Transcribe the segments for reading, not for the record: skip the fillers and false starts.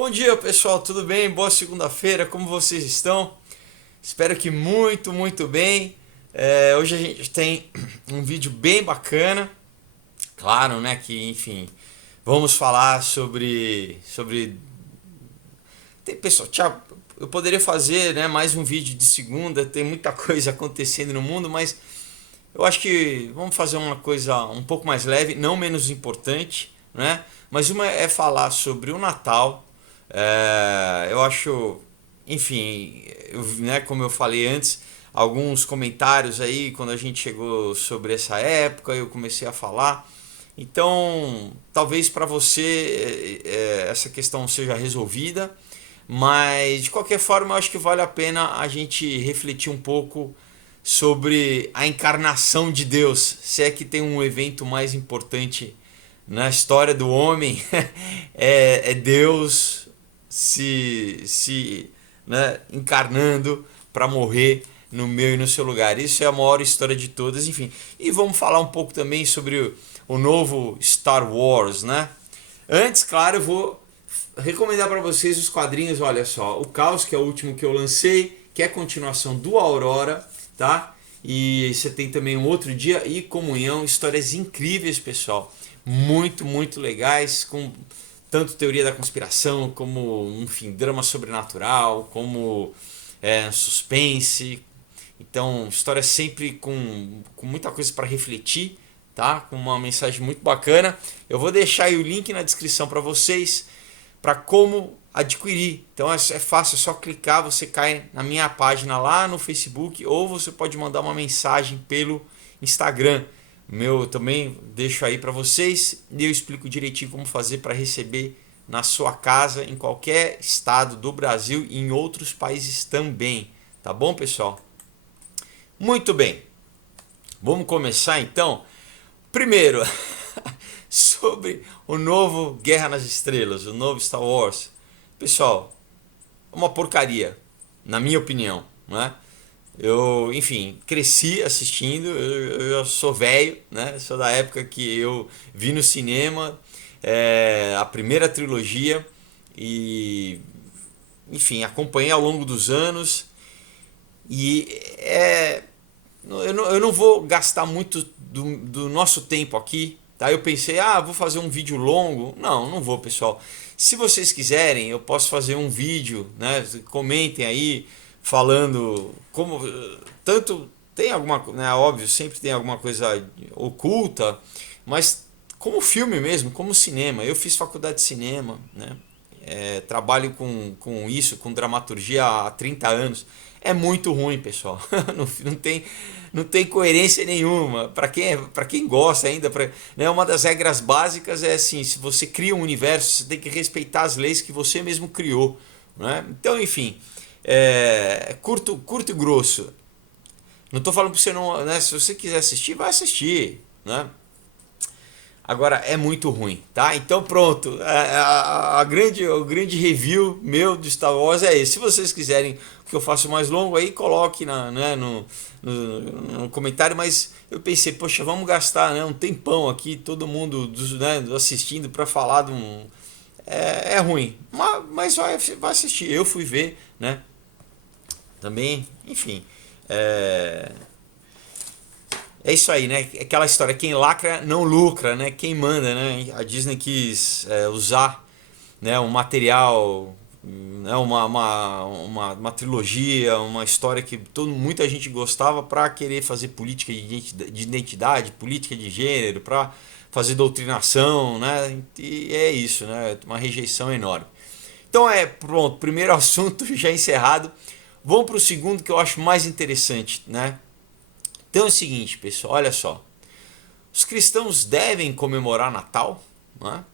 Bom dia, pessoal, tudo bem? Boa segunda-feira, como vocês estão? Espero que muito bem. Hoje a gente tem um vídeo bem bacana. Claro, né, que enfim, vamos falar sobre. Tem pessoal, Thiago, eu poderia fazer, né, mais um vídeo de segunda, tem muita coisa acontecendo no mundo, mas eu acho que vamos fazer uma coisa um pouco mais leve, não menos importante, né? Mas uma é falar sobre o Natal. Eu acho, enfim, né, como eu falei antes, alguns comentários aí quando a gente chegou sobre essa época, eu comecei a falar. Então, talvez para você essa questão seja resolvida, mas de qualquer forma, eu acho que vale a pena a gente refletir um pouco sobre a encarnação de Deus. Se é que tem um evento mais importante na história do homem, é Deus se né, encarnando para morrer no meu e no seu lugar. Isso é a maior história de todas, enfim. E vamos falar um pouco também sobre o novo Star Wars, né? Antes, claro, eu vou recomendar para vocês os quadrinhos, olha só, o Caos, que é o último que eu lancei, que é a continuação do Aurora, tá? E você tem também um Outro Dia e Comunhão, histórias incríveis, pessoal. Muito legais, com tanto teoria da conspiração, como, enfim, drama sobrenatural, como suspense. Então, história sempre com muita coisa para refletir, tá? Com uma mensagem muito bacana. Eu vou deixar aí o link na descrição para vocês, para como adquirir. Então é fácil, é só clicar, você cai na minha página lá no Facebook, ou você pode mandar uma mensagem pelo Instagram. Meu, eu também deixo aí para vocês e eu explico direitinho como fazer para receber na sua casa, em qualquer estado do Brasil e em outros países também. Tá bom, pessoal? Muito bem. Vamos começar então. Primeiro, sobre o novo Guerra nas Estrelas, o novo Star Wars. Pessoal, é uma porcaria, na minha opinião, né? Eu, enfim, cresci assistindo, eu sou velho, né? Sou da época que eu vi no cinema a primeira trilogia e, enfim, acompanhei ao longo dos anos e eu não vou gastar muito do nosso tempo aqui, tá? Eu pensei, vou fazer um vídeo longo. Não vou, pessoal. Se vocês quiserem, eu posso fazer um vídeo, né? Comentem aí, falando como. Tanto tem alguma, né? Óbvio, sempre tem alguma coisa oculta, mas como filme mesmo, como cinema. Eu fiz faculdade de cinema, né? Trabalho com isso, com dramaturgia há 30 anos. É muito ruim, pessoal. não tem coerência nenhuma. Para quem gosta ainda, né, uma das regras básicas é assim: se você cria um universo, você tem que respeitar as leis que você mesmo criou. Né? Então, enfim, curto e grosso. Não estou falando para você não. Né, se você quiser assistir, vai assistir. Né? Agora é muito ruim, tá? Então pronto, o grande review meu do Star Wars é esse. Se vocês quiserem que eu faça mais longo aí, coloque né, no comentário, mas eu pensei, poxa, vamos gastar, né, um tempão aqui, todo mundo né, assistindo para falar de um... É ruim, mas vai assistir. Eu fui ver, né? Também, enfim. É isso aí, né? Aquela história, quem lacra não lucra, né? Quem manda, né? A Disney quis usar, né, um material, né, uma trilogia, uma história que muita gente gostava para querer fazer política de identidade, política de gênero, para fazer doutrinação, né? E é isso, né? Uma rejeição enorme. Então pronto, primeiro assunto já encerrado. Vamos para o segundo que eu acho mais interessante, né? Então é o seguinte, pessoal, olha só. Os cristãos devem comemorar Natal? Né?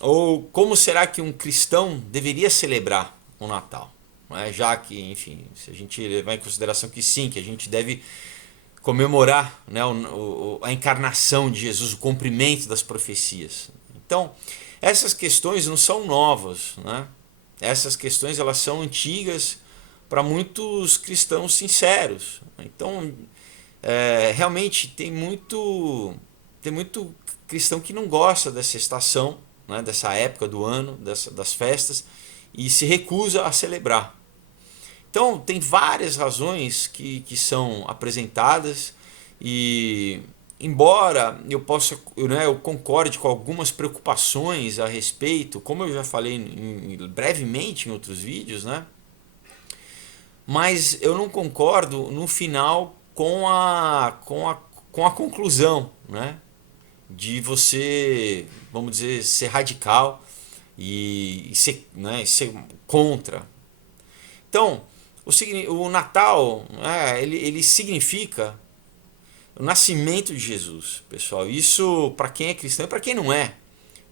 Ou como será que um cristão deveria celebrar o Natal? Né? Já que, enfim, se a gente levar em consideração que sim, que a gente deve comemorar, né, a encarnação de Jesus, o cumprimento das profecias. Então, essas questões não são novas. Né? Essas questões elas são antigas para muitos cristãos sinceros. Então, realmente tem muito cristão que não gosta dessa estação, né, dessa época do ano, das festas, e se recusa a celebrar. Então, tem várias razões que são apresentadas, e embora eu concorde com algumas preocupações a respeito, como eu já falei brevemente em outros vídeos, né? Mas eu não concordo no final com a conclusão, né? De você, vamos dizer, ser radical e ser, né, ser contra. Então, o Natal, ele significa o nascimento de Jesus, pessoal. Isso para quem é cristão e para quem não é,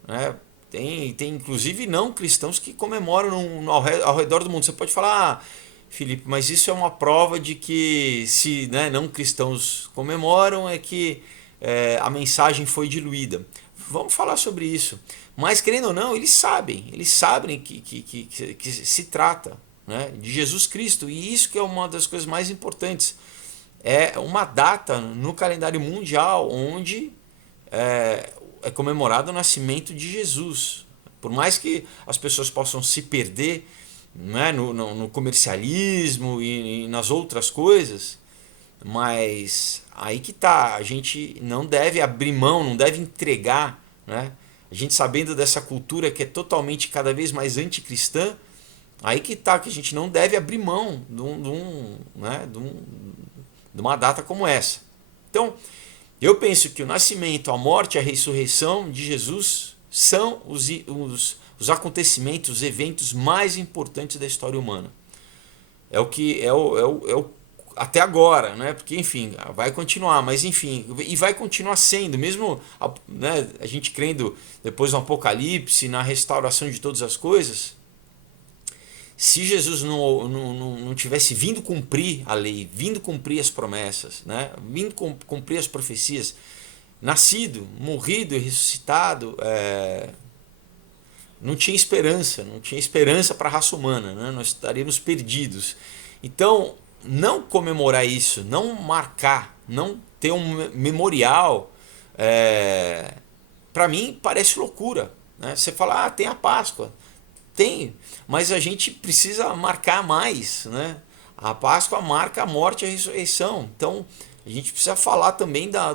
né? Tem inclusive não cristãos que comemoram ao redor do mundo. Você pode falar, Felipe, mas isso é uma prova de que se, né, não cristãos comemoram é que a mensagem foi diluída. Vamos falar sobre isso. Mas querendo ou não, eles sabem que se trata, né, de Jesus Cristo, e isso que é uma das coisas mais importantes. É uma data no calendário mundial onde é comemorado o nascimento de Jesus. Por mais que as pessoas possam se perder, né, no comercialismo e nas outras coisas, mas aí que tá, a gente não deve abrir mão, não deve entregar, né? A gente sabendo dessa cultura que é totalmente cada vez mais anticristã, aí que tá, que a gente não deve abrir mão de uma data como essa. Então, eu penso que o nascimento, a morte e a ressurreição de Jesus são os acontecimentos, os eventos mais importantes da história humana. É o que até agora, né? Porque enfim, vai continuar, mas enfim, e vai continuar sendo, mesmo, né, a gente crendo depois no Apocalipse, na restauração de todas as coisas. Se Jesus não tivesse vindo cumprir a lei, vindo cumprir as promessas, né, vindo cumprir as profecias, nascido, morrido e ressuscitado, não tinha esperança para a raça humana, né? Nós estaríamos perdidos. Então, não comemorar isso, não marcar, não ter um memorial, para mim parece loucura, né? Você fala, tem a Páscoa. Tem, mas a gente precisa marcar mais, né? A Páscoa marca a morte e a ressurreição. Então, a gente precisa falar também da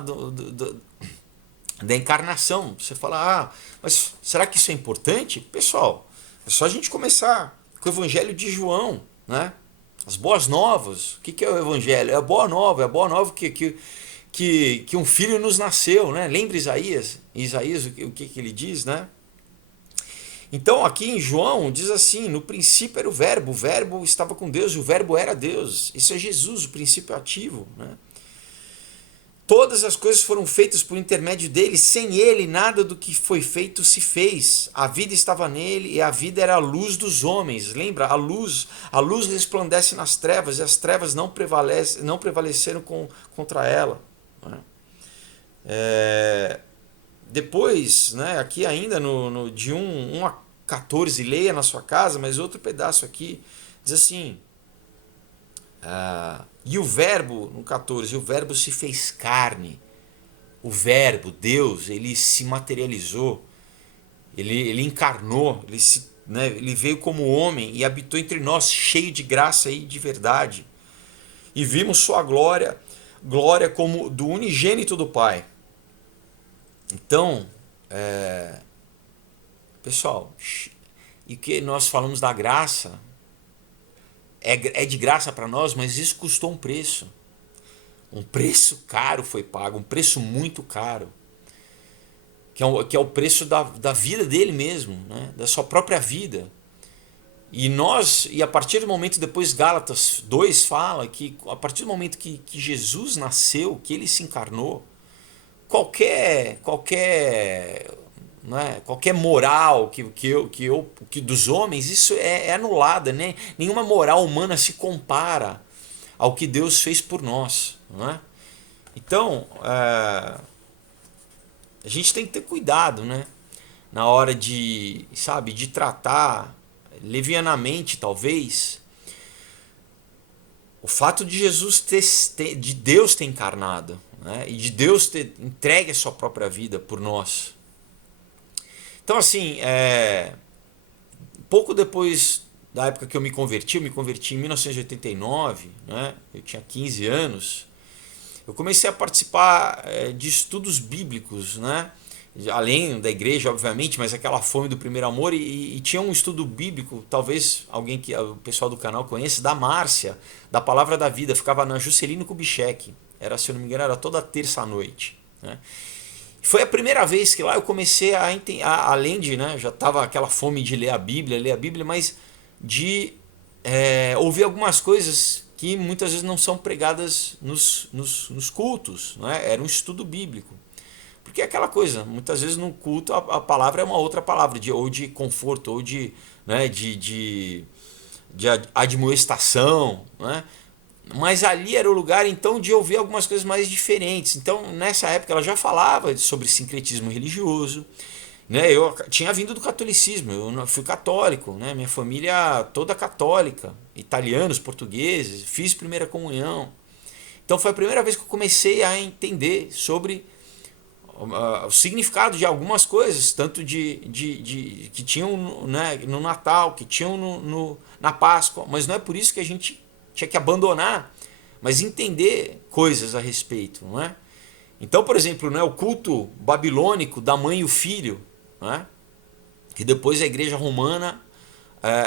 encarnação. Você fala, mas será que isso é importante? Pessoal, é só a gente começar com o Evangelho de João, né? As boas novas. O que é o Evangelho? É a boa nova que um filho nos nasceu, né? Lembra Isaías o que ele diz, né? Então aqui em João diz assim, no princípio era o verbo estava com Deus e o verbo era Deus. Isso é Jesus, o princípio ativo, né? Todas as coisas foram feitas por intermédio dele, sem ele nada do que foi feito se fez. A vida estava nele e a vida era a luz dos homens. Lembra? A luz resplandece nas trevas e as trevas não prevaleceram contra ela, né? Depois, né, aqui ainda de 1 a 14, leia na sua casa, mas outro pedaço aqui diz assim, e o verbo, no 14, o verbo se fez carne. O verbo, Deus, ele se materializou, ele encarnou, ele veio como homem e habitou entre nós, cheio de graça e de verdade. E vimos sua glória como do unigênito do Pai. Então, pessoal, e que nós falamos da graça, é de graça para nós, mas isso custou um preço. Um preço caro foi pago, um preço muito caro. Que é o preço da vida dele mesmo, né? Da sua própria vida. E a partir do momento, depois Gálatas 2 fala que a partir do momento que Jesus nasceu, que ele se encarnou, qualquer moral que dos homens, isso é anulada, né? Nenhuma moral humana se compara ao que Deus fez por nós, não é? Então, a gente tem que ter cuidado, né? Na hora de tratar levianamente, talvez, o fato de Jesus de Deus ter encarnado, né? E de Deus ter entregue a sua própria vida por nós. Então, assim, pouco depois da época que eu me converti em 1989, né? Eu tinha 15 anos. Eu comecei a participar de estudos bíblicos, né? Além da igreja, obviamente, mas aquela fome do primeiro amor. E tinha um estudo bíblico, talvez alguém que o pessoal do canal conheça, da Márcia, da Palavra da Vida, ficava na Juscelino Kubitschek. Era, se eu não me engano, era toda terça-noite, né? Foi a primeira vez que lá eu comecei além de, né, já estava aquela fome de ler a Bíblia, mas de ouvir algumas coisas que muitas vezes não são pregadas nos cultos, né? Era um estudo bíblico. Porque é aquela coisa, muitas vezes no culto a palavra é uma outra palavra, ou de conforto, ou de, né, de admoestação, né? Mas ali era o lugar então de ouvir algumas coisas mais diferentes. Então nessa época ela já falava sobre sincretismo religioso, né? Eu tinha vindo do catolicismo, eu fui católico, né? Minha família toda católica, italianos, portugueses, fiz primeira comunhão. Então foi a primeira vez que eu comecei a entender sobre o significado de algumas coisas, tanto que tinham, né, no Natal, que tinham na Páscoa, mas não é por isso que a gente tinha que abandonar, mas entender coisas a respeito, não é? Então, por exemplo, né, o culto babilônico da mãe e o filho, né, que depois a igreja romana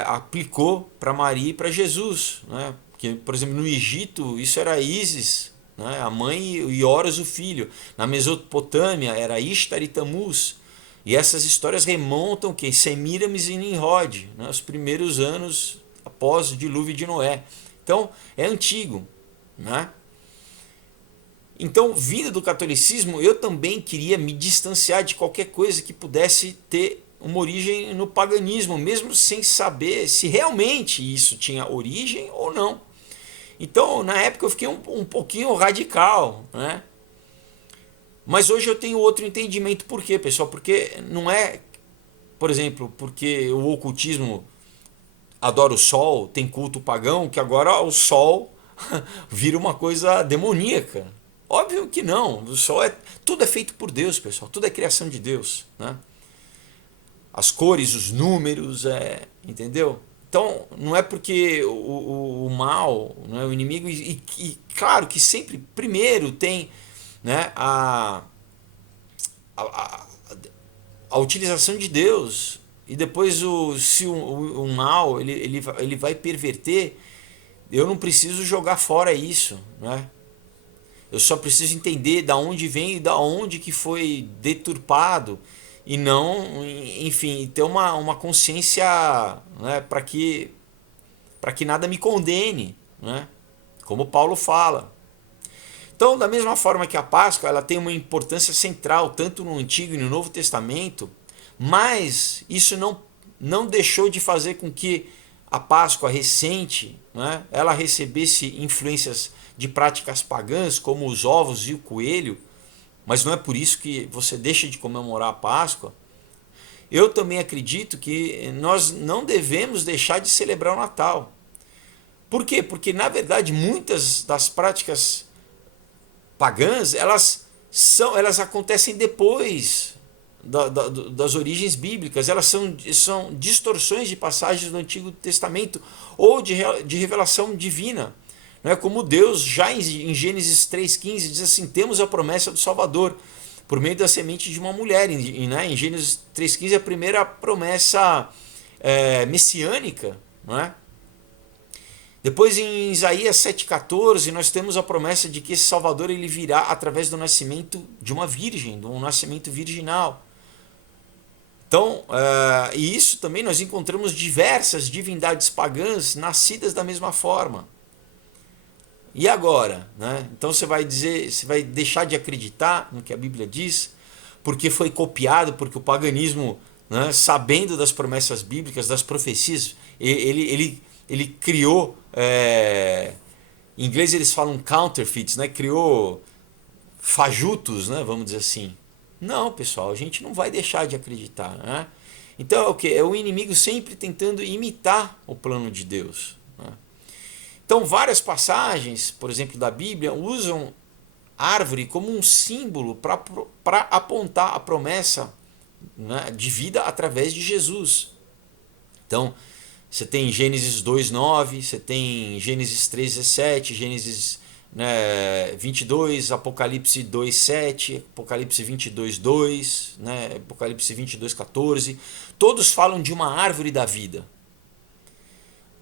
aplicou para Maria e para Jesus, né? Porque, por exemplo, no Egito isso era Ísis, né, a mãe, e Horus o filho. Na Mesopotâmia era Ishtar e Tamuz. E essas histórias remontam que Semíramis e Nimrod, né, os primeiros anos após o dilúvio de Noé. Então é antigo, né? Então, vindo do catolicismo, eu também queria me distanciar de qualquer coisa que pudesse ter uma origem no paganismo, mesmo sem saber se realmente isso tinha origem ou não. Então, na época eu fiquei um pouquinho radical, né? Mas hoje eu tenho outro entendimento. Por quê, pessoal? Porque não é, por exemplo, porque o ocultismo adora o sol, tem culto pagão, que agora o sol vira uma coisa demoníaca. Óbvio que não. O sol tudo é feito por Deus, pessoal. Tudo é criação de Deus, né? As cores, os números, entendeu? Então, não é porque o mal, né, o inimigo, e claro que sempre, primeiro tem, né, a, a utilização de Deus, e depois se o mal ele vai perverter, eu não preciso jogar fora isso, né? Eu só preciso entender da onde vem e da onde que foi deturpado, e não, enfim, ter uma consciência, né, para que nada me condene, né? Como Paulo fala. Então, da mesma forma que a Páscoa, ela tem uma importância central tanto no Antigo e no Novo Testamento, mas isso não deixou de fazer com que a Páscoa recente, né, ela recebesse influências de práticas pagãs, como os ovos e o coelho, mas não é por isso que você deixa de comemorar a Páscoa. Eu também acredito que nós não devemos deixar de celebrar o Natal. Por quê? Porque, na verdade, muitas das práticas pagãs, elas acontecem depois das origens bíblicas. Elas são distorções de passagens do Antigo Testamento ou de revelação divina. Não é como Deus, já em Gênesis 3,15, diz assim: temos a promessa do Salvador por meio da semente de uma mulher. Né? Em Gênesis 3,15, a primeira promessa messiânica. Não é? Depois em Isaías 7,14 nós temos a promessa de que esse Salvador ele virá através do nascimento de uma virgem, de um nascimento virginal. Então, e isso também nós encontramos diversas divindades pagãs nascidas da mesma forma. E agora? Né? Então você vai deixar de acreditar no que a Bíblia diz, porque foi copiado, porque o paganismo, né, sabendo das promessas bíblicas, das profecias, ele criou, em inglês eles falam counterfeits, né? Criou fajutos, né? Vamos dizer assim. Não, pessoal, a gente não vai deixar de acreditar, né? Então é o que? É o inimigo sempre tentando imitar o plano de Deus, né? Então várias passagens, por exemplo, da Bíblia, usam árvore como um símbolo para apontar a promessa né, de vida através de Jesus. Então, você tem Gênesis 2:9, você tem Gênesis 3:17, Gênesis, né, 22, Apocalipse 2:7, Apocalipse 22:2, né, Apocalipse 22:14. Todos falam de uma árvore da vida,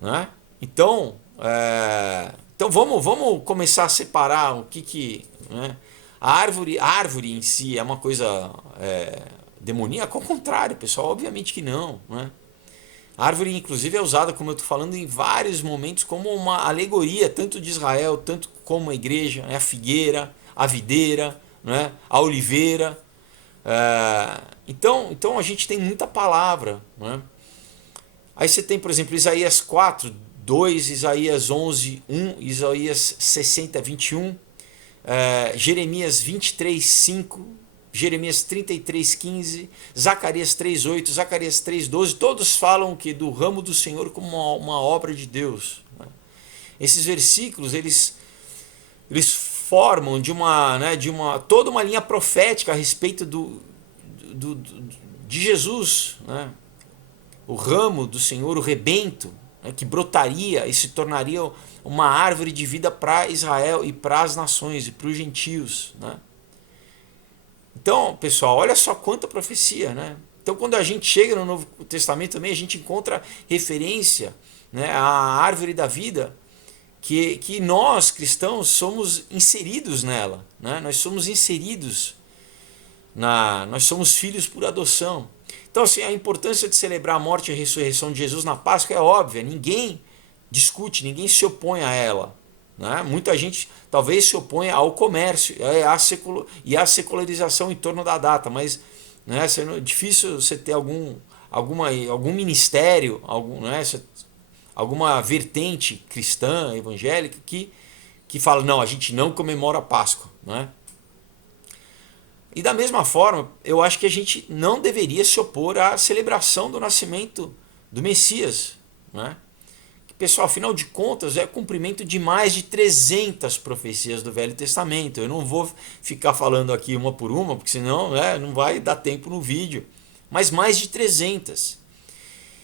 né? Então, então vamos começar a separar o que né? A árvore em si é uma coisa demoníaca? Ao contrário, pessoal, obviamente que não, né? A árvore, inclusive, é usada, como eu estou falando, em vários momentos como uma alegoria, tanto de Israel, tanto como a igreja, né? A figueira, a videira, né? A oliveira. Então a gente tem muita palavra, né? Aí você tem, por exemplo, Isaías 4:2, Isaías 11:1, Isaías 60:21, Jeremias 23:5, Jeremias 33:15, Zacarias 3:8, Zacarias 3:12, todos falam que do ramo do Senhor como uma obra de Deus, né? Esses versículos, eles formam toda uma linha profética a respeito de Jesus, né? O ramo do Senhor, o rebento, né, que brotaria e se tornaria uma árvore de vida para Israel e para as nações e para os gentios, né? Então, pessoal, olha só quanta profecia, né? Então, quando a gente chega no Novo Testamento também, a gente encontra referência, né, à árvore da vida, que nós, cristãos, somos inseridos nela, né? Nós somos inseridos, nós somos filhos por adoção. Então, assim, a importância de celebrar a morte e a ressurreição de Jesus na Páscoa é óbvia, ninguém discute, ninguém se opõe a ela, né? Muita gente talvez se oponha ao comércio e à secularização em torno da data, mas, né, é difícil você ter algum ministério, alguma vertente cristã, evangélica, que fala, não, a gente não comemora a Páscoa, né? E da mesma forma, eu acho que a gente não deveria se opor à celebração do nascimento do Messias, né? Pessoal, afinal de contas, é cumprimento de mais de 300 profecias do Velho Testamento. Eu não vou ficar falando aqui uma por uma, porque senão, né, não vai dar tempo no vídeo. Mas mais de 300.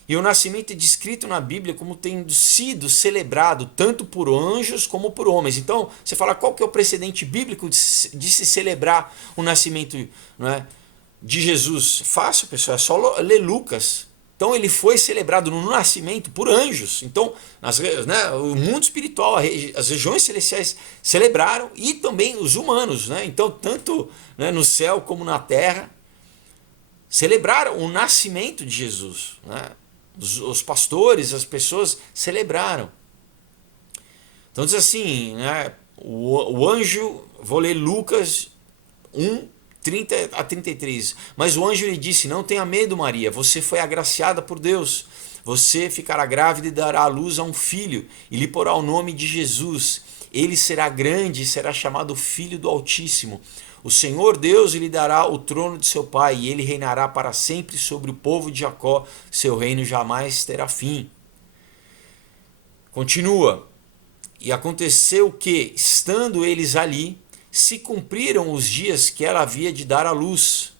E o nascimento é descrito na Bíblia como tendo sido celebrado tanto por anjos como por homens. Então, você fala, qual que é o precedente bíblico de se celebrar o nascimento, né, de Jesus? Fácil, pessoal, é só ler Lucas. Então ele foi celebrado no nascimento por anjos. Então, o mundo espiritual, as regiões celestiais celebraram, e também os humanos, né? Então, tanto, né, no céu como na terra, celebraram o nascimento de Jesus, né? Os pastores, as pessoas celebraram. Então diz assim, né, o anjo, vou ler Lucas 1:30-33. Mas o anjo lhe disse, não tenha medo, Maria, você foi agraciada por Deus. Você ficará grávida e dará à luz a um filho, e lhe porá o nome de Jesus. Ele será grande e será chamado Filho do Altíssimo. O Senhor Deus lhe dará o trono de seu pai, e ele reinará para sempre sobre o povo de Jacó. Seu reino jamais terá fim. Continua. E aconteceu que, estando eles ali, se cumpriram os dias que ela havia de dar à luz.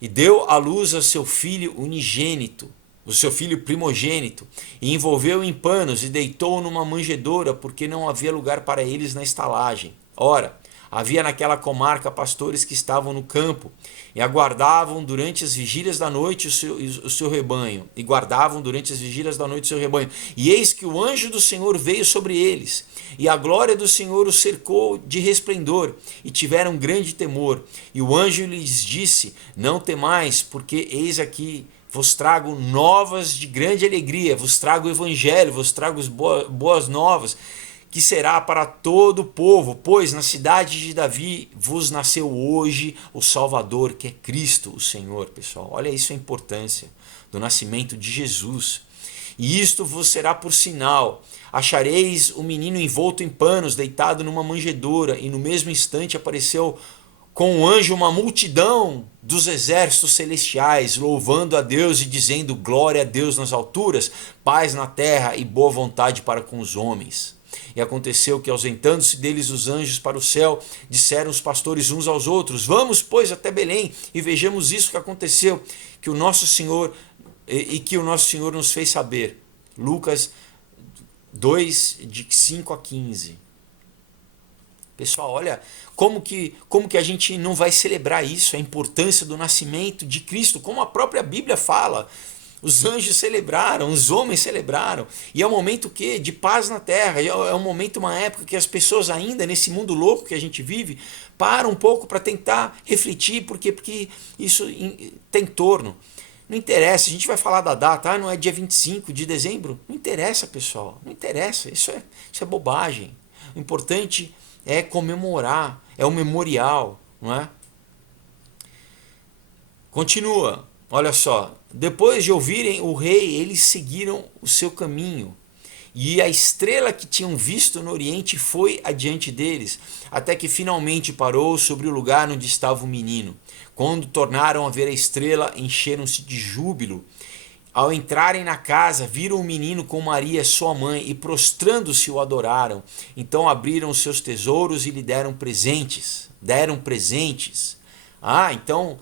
E deu à luz a seu filho unigênito, o seu filho primogênito, e envolveu em panos e deitou-o numa manjedoura, porque não havia lugar para eles na estalagem. Ora, havia naquela comarca pastores que estavam no campo e aguardavam durante as vigílias da noite o seu rebanho. E guardavam durante as vigílias da noite o seu rebanho. E eis que o anjo do Senhor veio sobre eles, e a glória do Senhor os cercou de resplendor, e tiveram grande temor. E o anjo lhes disse, não temais, porque eis aqui vos trago novas de grande alegria, vos trago o evangelho, vos trago boas novas, que será para todo o povo, pois na cidade de Davi vos nasceu hoje o Salvador, que é Cristo o Senhor. Pessoal, olha isso, a importância do nascimento de Jesus. E isto vos será por sinal, achareis o menino envolto em panos, deitado numa manjedoura, e no mesmo instante apareceu com o anjo uma multidão dos exércitos celestiais, louvando a Deus e dizendo, glória a Deus nas alturas, paz na terra e boa vontade para com os homens. E aconteceu que, ausentando-se deles os anjos para o céu, disseram os pastores uns aos outros: vamos, pois, até Belém e vejamos isso que aconteceu, que o nosso Senhor que o nosso Senhor nos fez saber. Lucas 2, de 5 a 15. Pessoal, olha como que a gente não vai celebrar isso, a importância do nascimento de Cristo, como a própria Bíblia fala. Os anjos celebraram, os homens celebraram, e é um momento de paz na terra, é um momento, uma época que as pessoas ainda, nesse mundo louco que a gente vive, param um pouco para tentar refletir, porque isso tem torno. Não interessa, a gente vai falar da data, não é dia 25 de dezembro, não interessa, pessoal, não interessa, isso é bobagem. O importante é comemorar, é o memorial, não é? Continua, olha só. Depois de ouvirem o rei, eles seguiram o seu caminho. E a estrela que tinham visto no oriente foi adiante deles, até que finalmente parou sobre o lugar onde estava o menino. Quando tornaram a ver a estrela, encheram-se de júbilo. Ao entrarem na casa, viram o menino com Maria, sua mãe, e prostrando-se o adoraram. Então abriram os seus tesouros e lhe deram presentes. Então,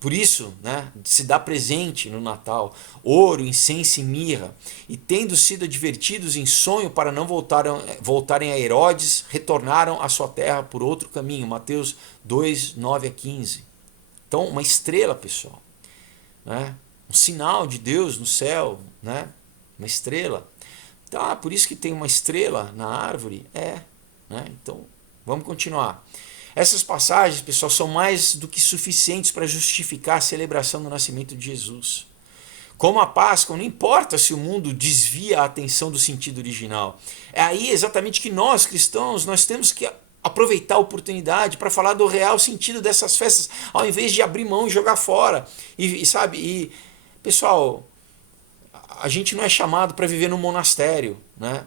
por isso, né, se dá presente no Natal: ouro, incenso e mirra. E tendo sido advertidos em sonho para não voltarem a Herodes, retornaram à sua terra por outro caminho. Mateus 2, 9 a 15. Então, uma estrela, pessoal, né? Um sinal de Deus no céu, né? Uma estrela. Então, por isso que tem uma estrela na árvore? Né? Então, vamos continuar. Essas passagens, pessoal, são mais do que suficientes para justificar a celebração do nascimento de Jesus. Como a Páscoa, não importa se o mundo desvia a atenção do sentido original. É aí exatamente que nós, cristãos, nós temos que aproveitar a oportunidade para falar do real sentido dessas festas, ao invés de abrir mão e jogar fora. Pessoal, a gente não é chamado para viver num monastério, né?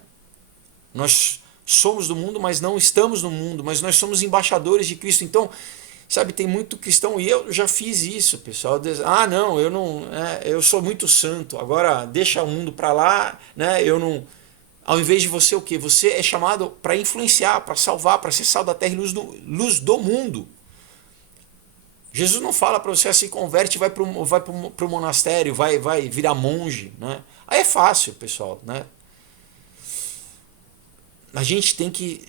Nós somos do mundo, mas não estamos no mundo, mas nós somos embaixadores de Cristo. Então, tem muito cristão, e eu já fiz isso, pessoal. Não, eu sou muito santo, agora deixa o mundo para lá, né? Eu não. Ao invés de você, o quê? Você é chamado para influenciar, para salvar, para ser sal da terra e luz do mundo. Jesus não fala para você se converte, vai para o monastério, vai virar monge, né? Aí é fácil, pessoal, né? A gente tem que,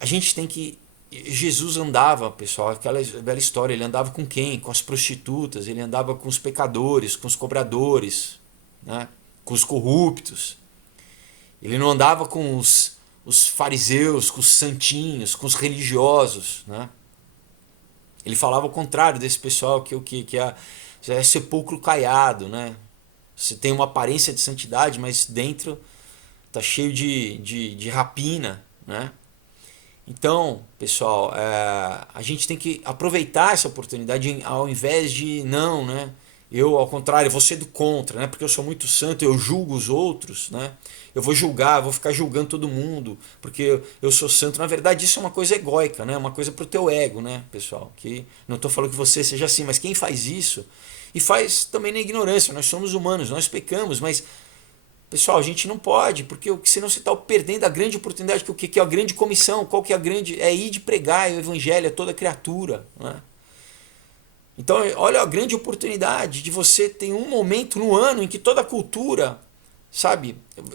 a gente tem que. Jesus andava, pessoal, aquela velha história, ele andava com quem? Com as prostitutas, ele andava com os pecadores, com os cobradores, né? Com os corruptos. Ele não andava com os fariseus, com os santinhos, com os religiosos, né? Ele falava o contrário desse pessoal que é sepulcro caiado, né? Você tem uma aparência de santidade, mas dentro está cheio de rapina, né? Então, pessoal, a gente tem que aproveitar essa oportunidade ao invés de não, né? Eu, ao contrário, vou ser do contra, né? Porque eu sou muito santo, eu julgo os outros, né? Eu vou julgar, vou ficar julgando todo mundo, porque eu sou santo. Na verdade, isso é uma coisa egóica, né? Uma coisa pro teu ego, né, pessoal? Que não estou falando que você seja assim, mas quem faz isso, e faz também na ignorância, nós somos humanos, nós pecamos, mas, pessoal, a gente não pode, porque senão você está perdendo a grande oportunidade, que é a grande comissão, qual que é a grande... É ir de pregar o evangelho a toda criatura, né? Então, olha a grande oportunidade de você ter um momento no ano em que toda a cultura,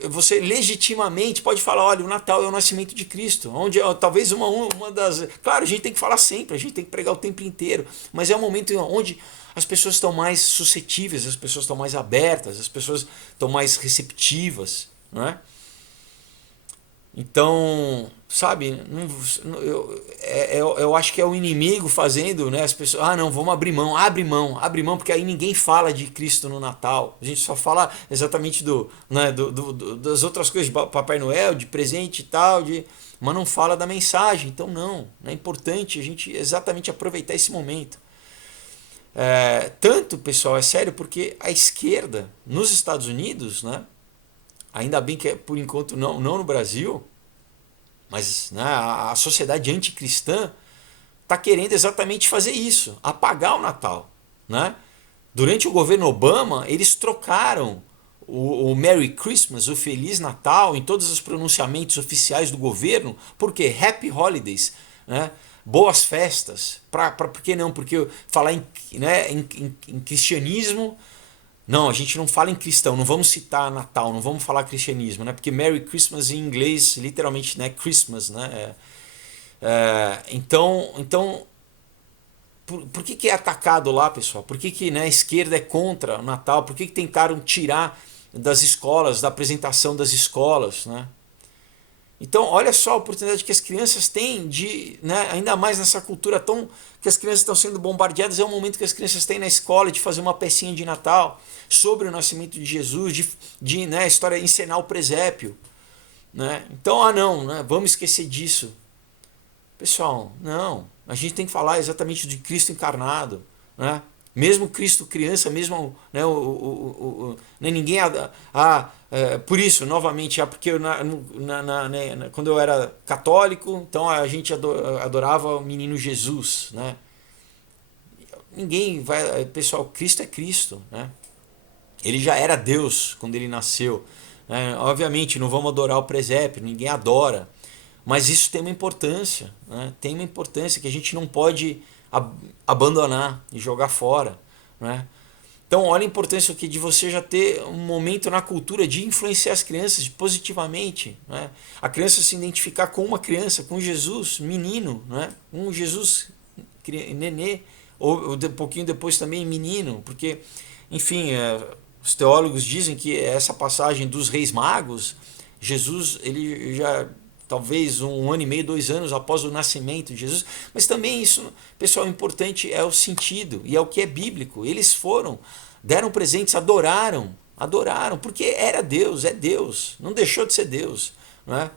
você legitimamente pode falar: olha, o Natal é o nascimento de Cristo, onde talvez uma das... Claro, a gente tem que falar sempre, a gente tem que pregar o tempo inteiro, mas é um momento onde as pessoas estão mais suscetíveis, as pessoas estão mais abertas, as pessoas estão mais receptivas, não é? Então, eu acho que é o inimigo fazendo, né? As pessoas, não, vamos abrir mão, porque aí ninguém fala de Cristo no Natal. A gente só fala exatamente das outras coisas, de Papai Noel, de presente e tal, mas não fala da mensagem. Então, não é importante a gente exatamente aproveitar esse momento. Tanto, pessoal, é sério, porque a esquerda nos Estados Unidos, né? Ainda bem que por enquanto não no Brasil, mas, né, a sociedade anticristã está querendo exatamente fazer isso, apagar o Natal, né? Durante o governo Obama, eles trocaram o Merry Christmas, o Feliz Natal, em todos os pronunciamentos oficiais do governo. Por quê? Happy Holidays, né? Boas festas. Por que não? Porque falar né, em cristianismo... Não, a gente não fala em cristão, não vamos citar Natal, não vamos falar cristianismo, né? Porque Merry Christmas em inglês, literalmente, né? Christmas, né? Então por que é atacado lá, pessoal? Por que né, a esquerda é contra o Natal? Por que tentaram tirar das escolas, da apresentação das escolas, né? Então, olha só a oportunidade que as crianças têm de, né, ainda mais nessa cultura tão que as crianças estão sendo bombardeadas, é o momento que as crianças têm na escola de fazer uma pecinha de Natal sobre o nascimento de Jesus, de né, a história, encenar o presépio, né? Então, não, né, vamos esquecer disso. Pessoal, não, a gente tem que falar exatamente de Cristo encarnado, né? Mesmo Cristo criança, mesmo né, né, ninguém por isso novamente porque quando eu era católico, então a gente adorava o menino Jesus, né? Ninguém vai, pessoal, Cristo é Cristo, né? Ele já era Deus quando ele nasceu, né? Obviamente não vamos adorar o presépio, ninguém adora, mas isso tem uma importância, né? Tem uma importância que a gente não pode abandonar e jogar fora, né? Então olha a importância aqui de você já ter um momento na cultura de influenciar as crianças positivamente, né? A criança se identificar com uma criança, com Jesus, menino, né? Um Jesus nenê, ou um pouquinho depois também menino, porque, enfim, os teólogos dizem que essa passagem dos reis magos, Jesus, ele já talvez 1 ano e meio, 2 anos após o nascimento de Jesus, mas também isso, pessoal, o importante é o sentido e é o que é bíblico. Eles deram presentes, adoraram, porque era Deus, é Deus, não deixou de ser Deus, não é?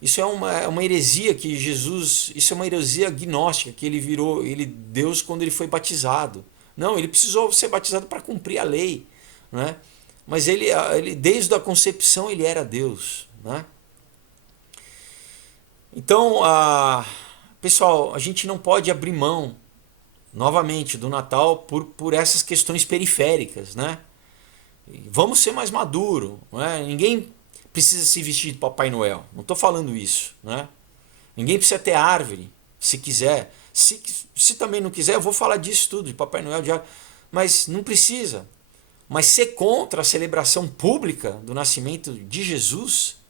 Isso é uma heresia que Jesus, isso é uma heresia gnóstica que ele virou, ele Deus quando ele foi batizado. Não, ele precisou ser batizado para cumprir a lei, não é? Mas ele desde a concepção ele era Deus, né? Então, pessoal, a gente não pode abrir mão, novamente, do Natal por essas questões periféricas, né? Vamos ser mais maduro, né? Ninguém precisa se vestir de Papai Noel, não estou falando isso, né? Ninguém precisa ter árvore, se quiser. Se também não quiser, eu vou falar disso tudo, de Papai Noel, de árvore, mas não precisa. Mas ser contra a celebração pública do nascimento de Jesus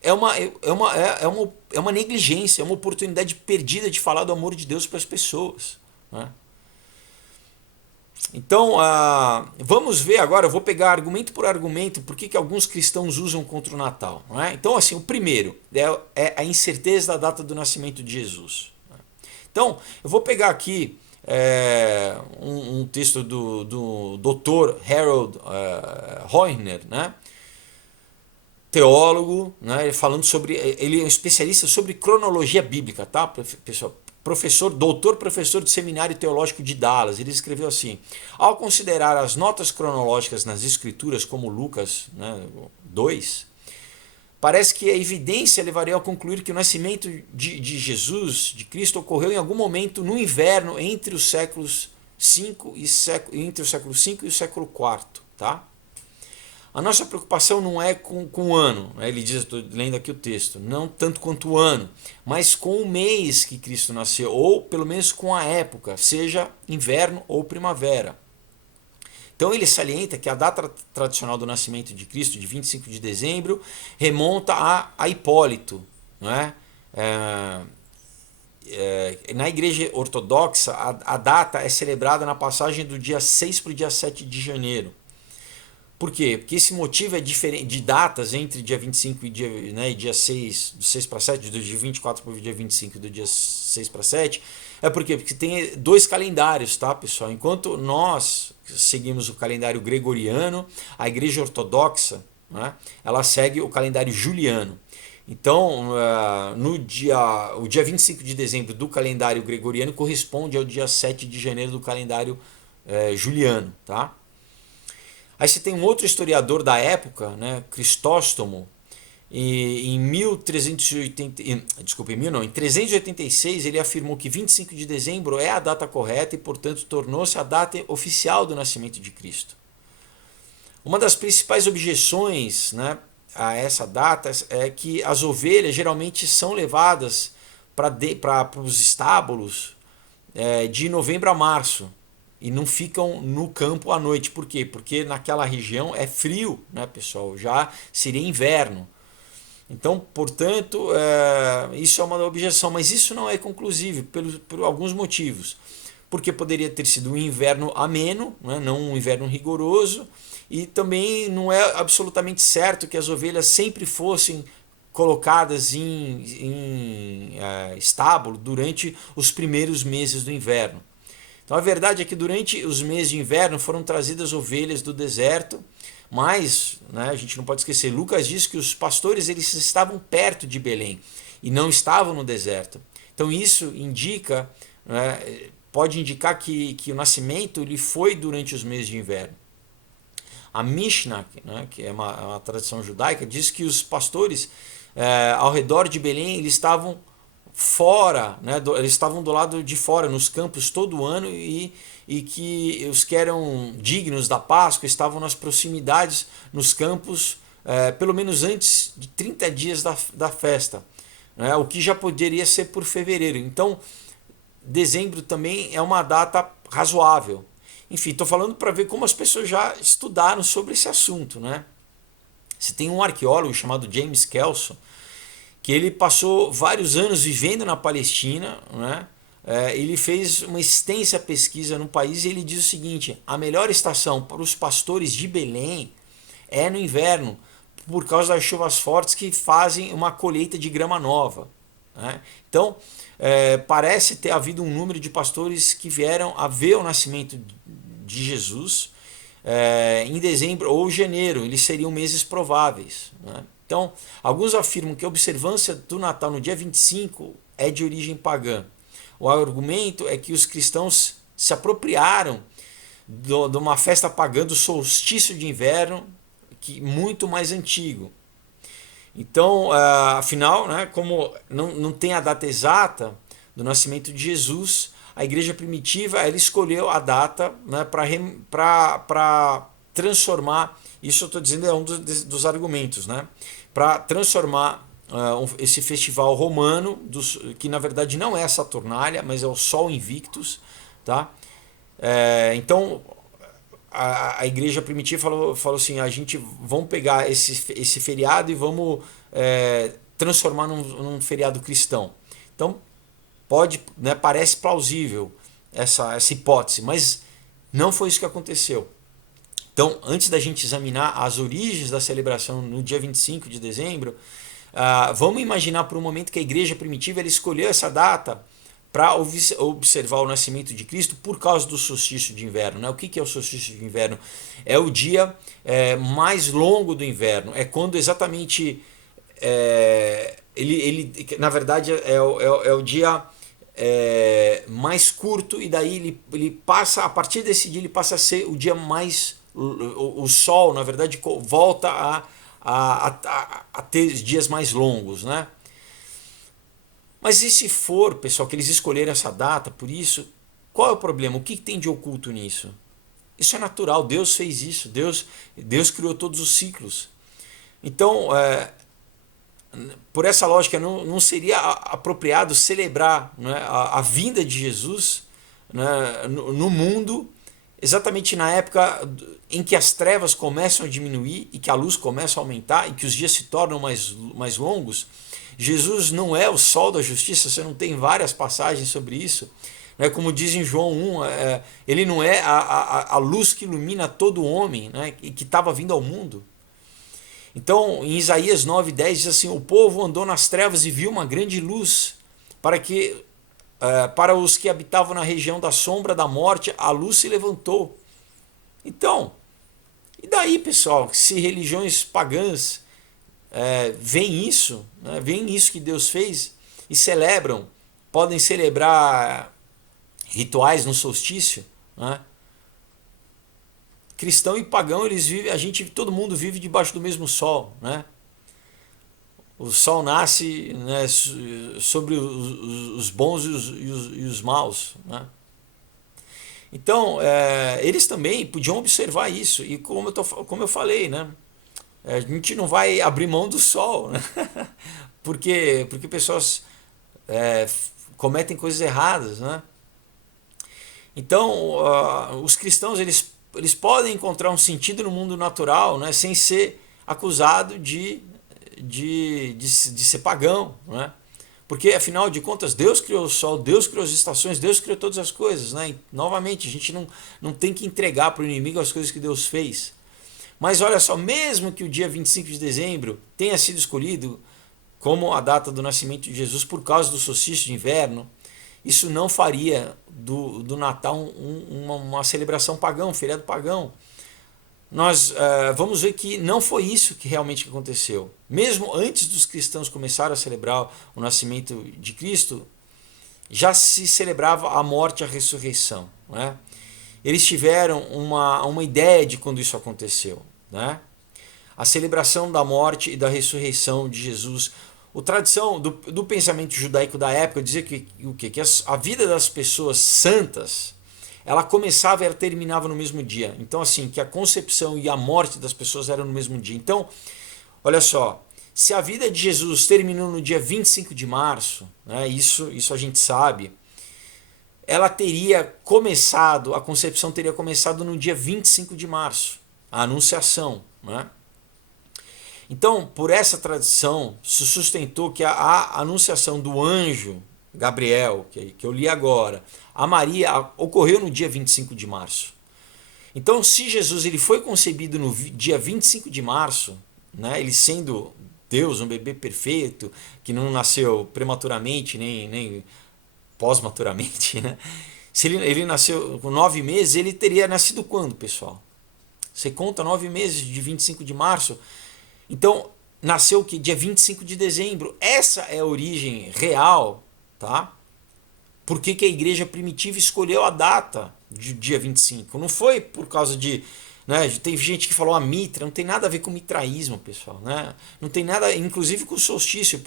é uma negligência, é uma oportunidade perdida de falar do amor de Deus para as pessoas, né? Então, vamos ver agora, eu vou pegar argumento por argumento, por que alguns cristãos usam contra o Natal, não é? Então, assim, o primeiro é a incerteza da data do nascimento de Jesus. Então, eu vou pegar aqui um texto do Dr. Harold Hoehner, né? Teólogo, né, falando sobre, ele é um especialista sobre cronologia bíblica, tá, pessoal? Doutor professor do Seminário Teológico de Dallas. Ele escreveu assim: ao considerar as notas cronológicas nas escrituras, como Lucas, né, 2, parece que a evidência levaria a concluir que o nascimento de Jesus, de Cristo, ocorreu em algum momento no inverno entre os séculos 5 entre o século V e o século IV, tá? A nossa preocupação não é com o ano, né? Ele diz, estou lendo aqui o texto, não tanto quanto o ano, mas com o mês que Cristo nasceu, ou pelo menos com a época, seja inverno ou primavera. Então ele salienta que a data tradicional do nascimento de Cristo, de 25 de dezembro, remonta a Hipólito, não é? Na igreja ortodoxa, a data é celebrada na passagem do dia 6 para o dia 7 de janeiro. Por quê? Porque esse motivo é diferente de datas entre dia 25 e dia 6, do 6 para 7, do dia 24 para o dia 25 e do dia 6 para 7. Por quê? Porque tem dois calendários, tá, pessoal? Enquanto nós seguimos o calendário gregoriano, a igreja ortodoxa, né, ela segue o calendário juliano. Então, o dia 25 de dezembro do calendário gregoriano corresponde ao dia 7 de janeiro do calendário juliano, tá? Aí você tem um outro historiador da época, né, Cristóstomo, e em 386 ele afirmou que 25 de dezembro é a data correta e, portanto, tornou-se a data oficial do nascimento de Cristo. Uma das principais objeções, né, a essa data é que as ovelhas geralmente são levadas para os estábulos de novembro a março e não ficam no campo à noite. Por quê? Porque naquela região é frio, né, pessoal? Já seria inverno. Então, portanto, isso é uma objeção, mas isso não é conclusivo por alguns motivos. Porque poderia ter sido um inverno ameno, né, não um inverno rigoroso, e também não é absolutamente certo que as ovelhas sempre fossem colocadas em estábulo durante os primeiros meses do inverno. Então a verdade é que durante os meses de inverno foram trazidas ovelhas do deserto, mas, né, a gente não pode esquecer, Lucas diz que os pastores eles estavam perto de Belém e não estavam no deserto. Então isso indica, né, pode indicar que o nascimento ele foi durante os meses de inverno. A Mishnah, né, que é uma tradição judaica, diz que os pastores ao redor de Belém eles estavam fora, né, eles estavam do lado de fora, nos campos todo ano e que os que eram dignos da Páscoa estavam nas proximidades, nos campos, pelo menos antes de 30 dias da festa, né, o que já poderia ser por fevereiro. Então, dezembro também é uma data razoável. Enfim, estou falando para ver como as pessoas já estudaram sobre esse assunto, né? Você tem um arqueólogo chamado James Kelso, que ele passou vários anos vivendo na Palestina, né? Ele fez uma extensa pesquisa no país e ele diz o seguinte: a melhor estação para os pastores de Belém é no inverno, por causa das chuvas fortes que fazem uma colheita de grama nova, né? Então, parece ter havido um número de pastores que vieram a ver o nascimento de Jesus em dezembro ou janeiro, eles seriam meses prováveis, né? Então, alguns afirmam que a observância do Natal no dia 25 é de origem pagã. O argumento é que os cristãos se apropriaram de uma festa pagã do solstício de inverno, que muito mais antigo. Então, afinal, né, como não tem a data exata do nascimento de Jesus, a igreja primitiva ela escolheu a data, né, para transformar, isso eu estou dizendo é um dos argumentos, né, para transformar esse festival romano, que na verdade não é a Saturnália, mas é o Sol Invictus. Tá? Então, a igreja primitiva falou assim, a gente vamos pegar esse feriado e vamos transformar num feriado cristão. Então pode, né, parece plausível essa hipótese, mas não foi isso que aconteceu. Então, antes da gente examinar as origens da celebração no dia 25 de dezembro, vamos imaginar por um momento que a igreja primitiva ela escolheu essa data para observar o nascimento de Cristo por causa do solstício de inverno, né? O que é o solstício de inverno? É o dia mais longo do inverno. É quando exatamente ele na verdade é o dia mais curto, e daí ele passa, a partir desse dia ele passa a ser o dia mais, o sol na verdade volta a ter dias mais longos, né? Mas e se for, pessoal, que eles escolheram essa data por isso, qual é o problema? O que tem de oculto nisso? Isso é natural, Deus fez isso, Deus criou todos os ciclos. Então, por essa lógica, não seria apropriado celebrar, né, a vinda de Jesus, né, no mundo, exatamente na época em que as trevas começam a diminuir e que a luz começa a aumentar e que os dias se tornam mais longos. Jesus não é o sol da justiça, você não tem várias passagens sobre isso. Né? Como diz em João 1, ele não é a luz que ilumina todo homem, né, e que estava vindo ao mundo. Então, em Isaías 9:10 diz assim: o povo andou nas trevas e viu uma grande luz, para os que habitavam na região da sombra da morte, a luz se levantou. Então, e daí, pessoal, se religiões pagãs veem isso, né, veem isso que Deus fez e celebram, podem celebrar rituais no solstício, né? Cristão e pagão, eles vivem, todo mundo vive debaixo do mesmo sol, né? O sol nasce, né, sobre os bons e os maus, né? Então, eles também podiam observar isso. E como eu falei, né? A gente não vai abrir mão do sol, né? Porque pessoas cometem coisas erradas, né? Então, os cristãos eles podem encontrar um sentido no mundo natural, né? Sem ser acusado de ser pagão, né? Porque, afinal de contas, Deus criou o sol, Deus criou as estações, Deus criou todas as coisas, né? E, novamente, a gente não tem que entregar para o inimigo as coisas que Deus fez. Mas olha só, mesmo que o dia 25 de dezembro tenha sido escolhido como a data do nascimento de Jesus por causa do solstício de inverno, isso não faria do Natal uma celebração pagã, um feriado pagão. Nós vamos ver que não foi isso que realmente aconteceu. Mesmo antes dos cristãos começarem a celebrar o nascimento de Cristo, já se celebrava a morte e a ressurreição, né? Eles tiveram uma ideia de quando isso aconteceu, né? A celebração da morte e da ressurreição de Jesus. A tradição do pensamento judaico da época dizia que a vida das pessoas santas, ela começava e ela terminava no mesmo dia. Então, assim, que a concepção e a morte das pessoas eram no mesmo dia. Então, olha só, se a vida de Jesus terminou no dia 25 de março, né, isso a gente sabe, ela teria começado, a concepção teria começado no dia 25 de março, a anunciação, né? Então, por essa tradição, se sustentou que a anunciação do anjo Gabriel, que eu li agora, a Maria, ocorreu no dia 25 de março. Então, se Jesus ele foi concebido no dia 25 de março, né, ele sendo Deus, um bebê perfeito, que não nasceu prematuramente, nem pós-maturamente, né? Se ele nasceu com 9 meses, ele teria nascido quando, pessoal? Você conta 9 meses de 25 de março? Então, nasceu o que? Dia 25 de dezembro. Essa é a origem real, tá? Por que a igreja primitiva escolheu a data de dia 25? Não foi por causa de... Né, tem gente que falou a mitra, não tem nada a ver com mitraísmo, pessoal. Né? Não tem nada, inclusive com o solstício,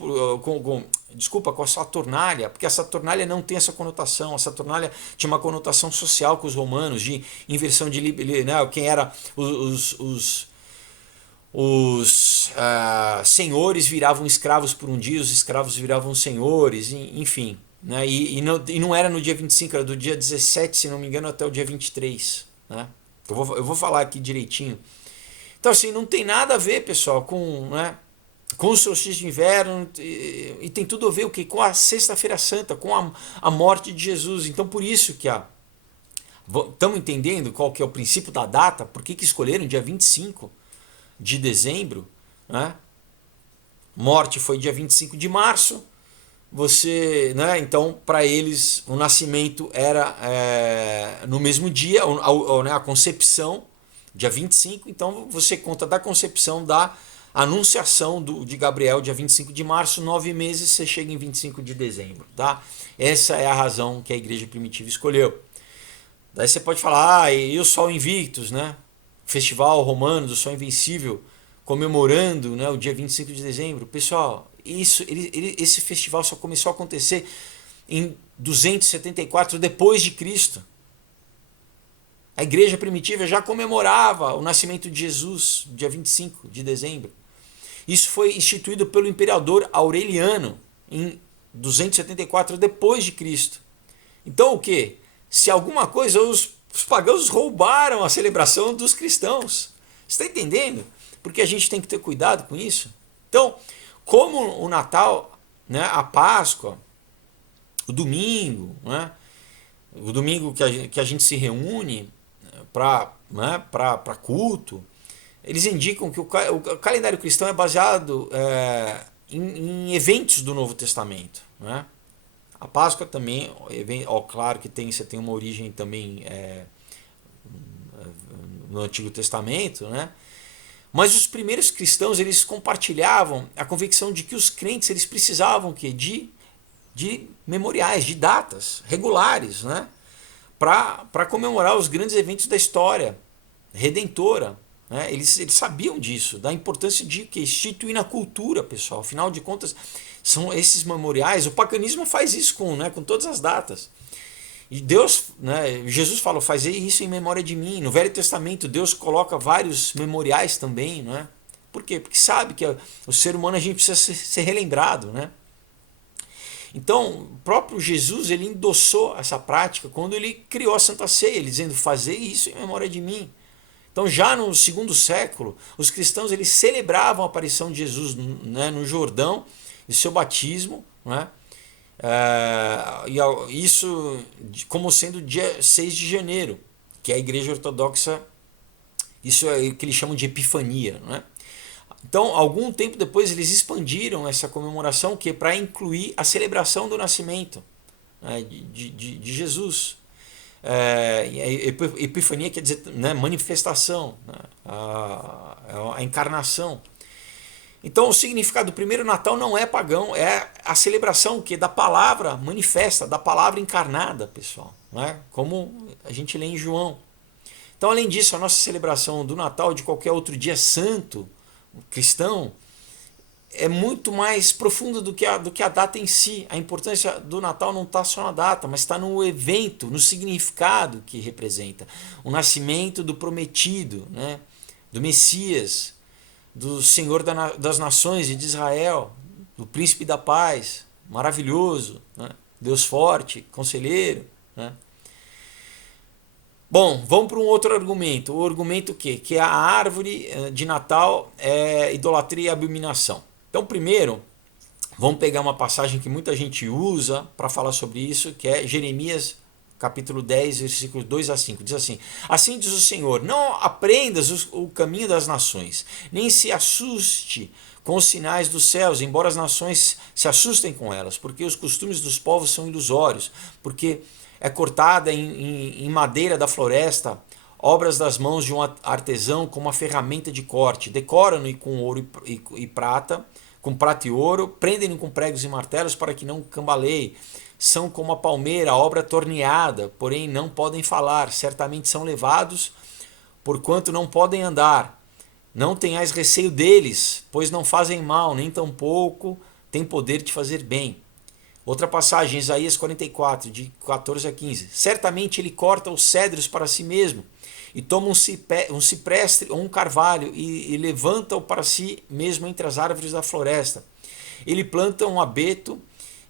desculpa, com a Saturnália, porque a Saturnália não tem essa conotação. A Saturnália tinha uma conotação social com os romanos, de inversão de... Né, quem era os senhores viravam escravos por um dia, os escravos viravam senhores, enfim. Né? E não era no dia 25, era do dia 17, se não me engano, até o dia 23. Né? Eu vou falar aqui direitinho. Então, assim, não tem nada a ver, pessoal, com o solstício de inverno, e tem tudo a ver com a Sexta-feira Santa, com a morte de Jesus. Então, por isso que estamos entendendo qual que é o princípio da data, por que escolheram dia 25 de dezembro, né? Morte foi dia 25 de março. Né? Então, para eles, o nascimento era no mesmo dia, né? A concepção, dia 25. Então, você conta da concepção, da anunciação de Gabriel, dia 25 de março, 9 meses, você chega em 25 de dezembro. Tá? Essa é a razão que a igreja primitiva escolheu. Daí você pode falar, e o Sol Invictus, né? Festival romano do Sol Invencível, comemorando, né, o dia 25 de dezembro. Pessoal, esse festival só começou a acontecer em 274 depois de Cristo. A igreja primitiva já comemorava o nascimento de Jesus, dia 25 de dezembro. Isso foi instituído pelo imperador Aureliano em 274 depois de Cristo. Então o que? Se alguma coisa, os pagãos roubaram a celebração dos cristãos. Você está entendendo? Porque a gente tem que ter cuidado com isso. Então, como o Natal, né, a Páscoa, o domingo, né, o domingo que a gente se reúne para culto, eles indicam que o calendário cristão é baseado em eventos do Novo Testamento. Né? A Páscoa também, claro que você tem uma origem também no Antigo Testamento, né? Mas os primeiros cristãos eles compartilhavam a convicção de que os crentes eles precisavam de memoriais, de datas regulares, né? Para comemorar os grandes eventos da história redentora. Né? Eles sabiam disso, da importância de instituir na cultura, pessoal. Afinal de contas, são esses memoriais. O paganismo faz isso com todas as datas. E Deus, né, Jesus falou, fazei isso em memória de mim. No Velho Testamento, Deus coloca vários memoriais também, né? Por quê? Porque sabe que o ser humano a gente precisa ser relembrado, né? Então, o próprio Jesus, ele endossou essa prática quando ele criou a Santa Ceia, ele dizendo, fazei isso em memória de mim. Então, já no segundo século, os cristãos eles celebravam a aparição de Jesus, né, no Jordão e seu batismo, né? E isso como sendo dia 6 de janeiro, que é a Igreja Ortodoxa, isso é o que eles chamam de Epifania, né? Então, algum tempo depois, eles expandiram essa comemoração que é para incluir a celebração do nascimento, né, de Jesus. Epifania quer dizer, né, manifestação, né, a encarnação. Então, o significado do primeiro Natal não é pagão, é a celebração que da palavra manifesta, da palavra encarnada, pessoal, né, como a gente lê em João. Então, além disso, a nossa celebração do Natal, de qualquer outro dia santo cristão, é muito mais profunda do que a data em si. A importância do Natal não está só na data, mas está no evento, no significado que representa. O nascimento do prometido, né? Do Messias, do Senhor das nações e de Israel, do príncipe da paz, maravilhoso, né? Deus forte, conselheiro, né? Bom, vamos para um outro argumento. O argumento que a árvore de Natal é idolatria e abominação. Então, primeiro, vamos pegar uma passagem que muita gente usa para falar sobre isso, que é Jeremias capítulo 10, versículos 2 a 5. Diz assim: assim diz o Senhor, não aprendas o caminho das nações, nem se assuste com os sinais dos céus, embora as nações se assustem com elas, porque os costumes dos povos são ilusórios, porque é cortada em madeira da floresta, obras das mãos de um artesão com uma ferramenta de corte, decoram-no com ouro e prata, com prata e ouro, prendem-no com pregos e martelos para que não cambaleie. São como a palmeira, a obra torneada, porém não podem falar, certamente são levados, porquanto não podem andar. Não tenhais receio deles, pois não fazem mal, nem tampouco têm poder de fazer bem. Outra passagem, Isaías 44, de 14 a 15. Certamente ele corta os cedros para si mesmo, e toma um cipreste ou um carvalho, e levanta-o para si mesmo entre as árvores da floresta. Ele planta um abeto,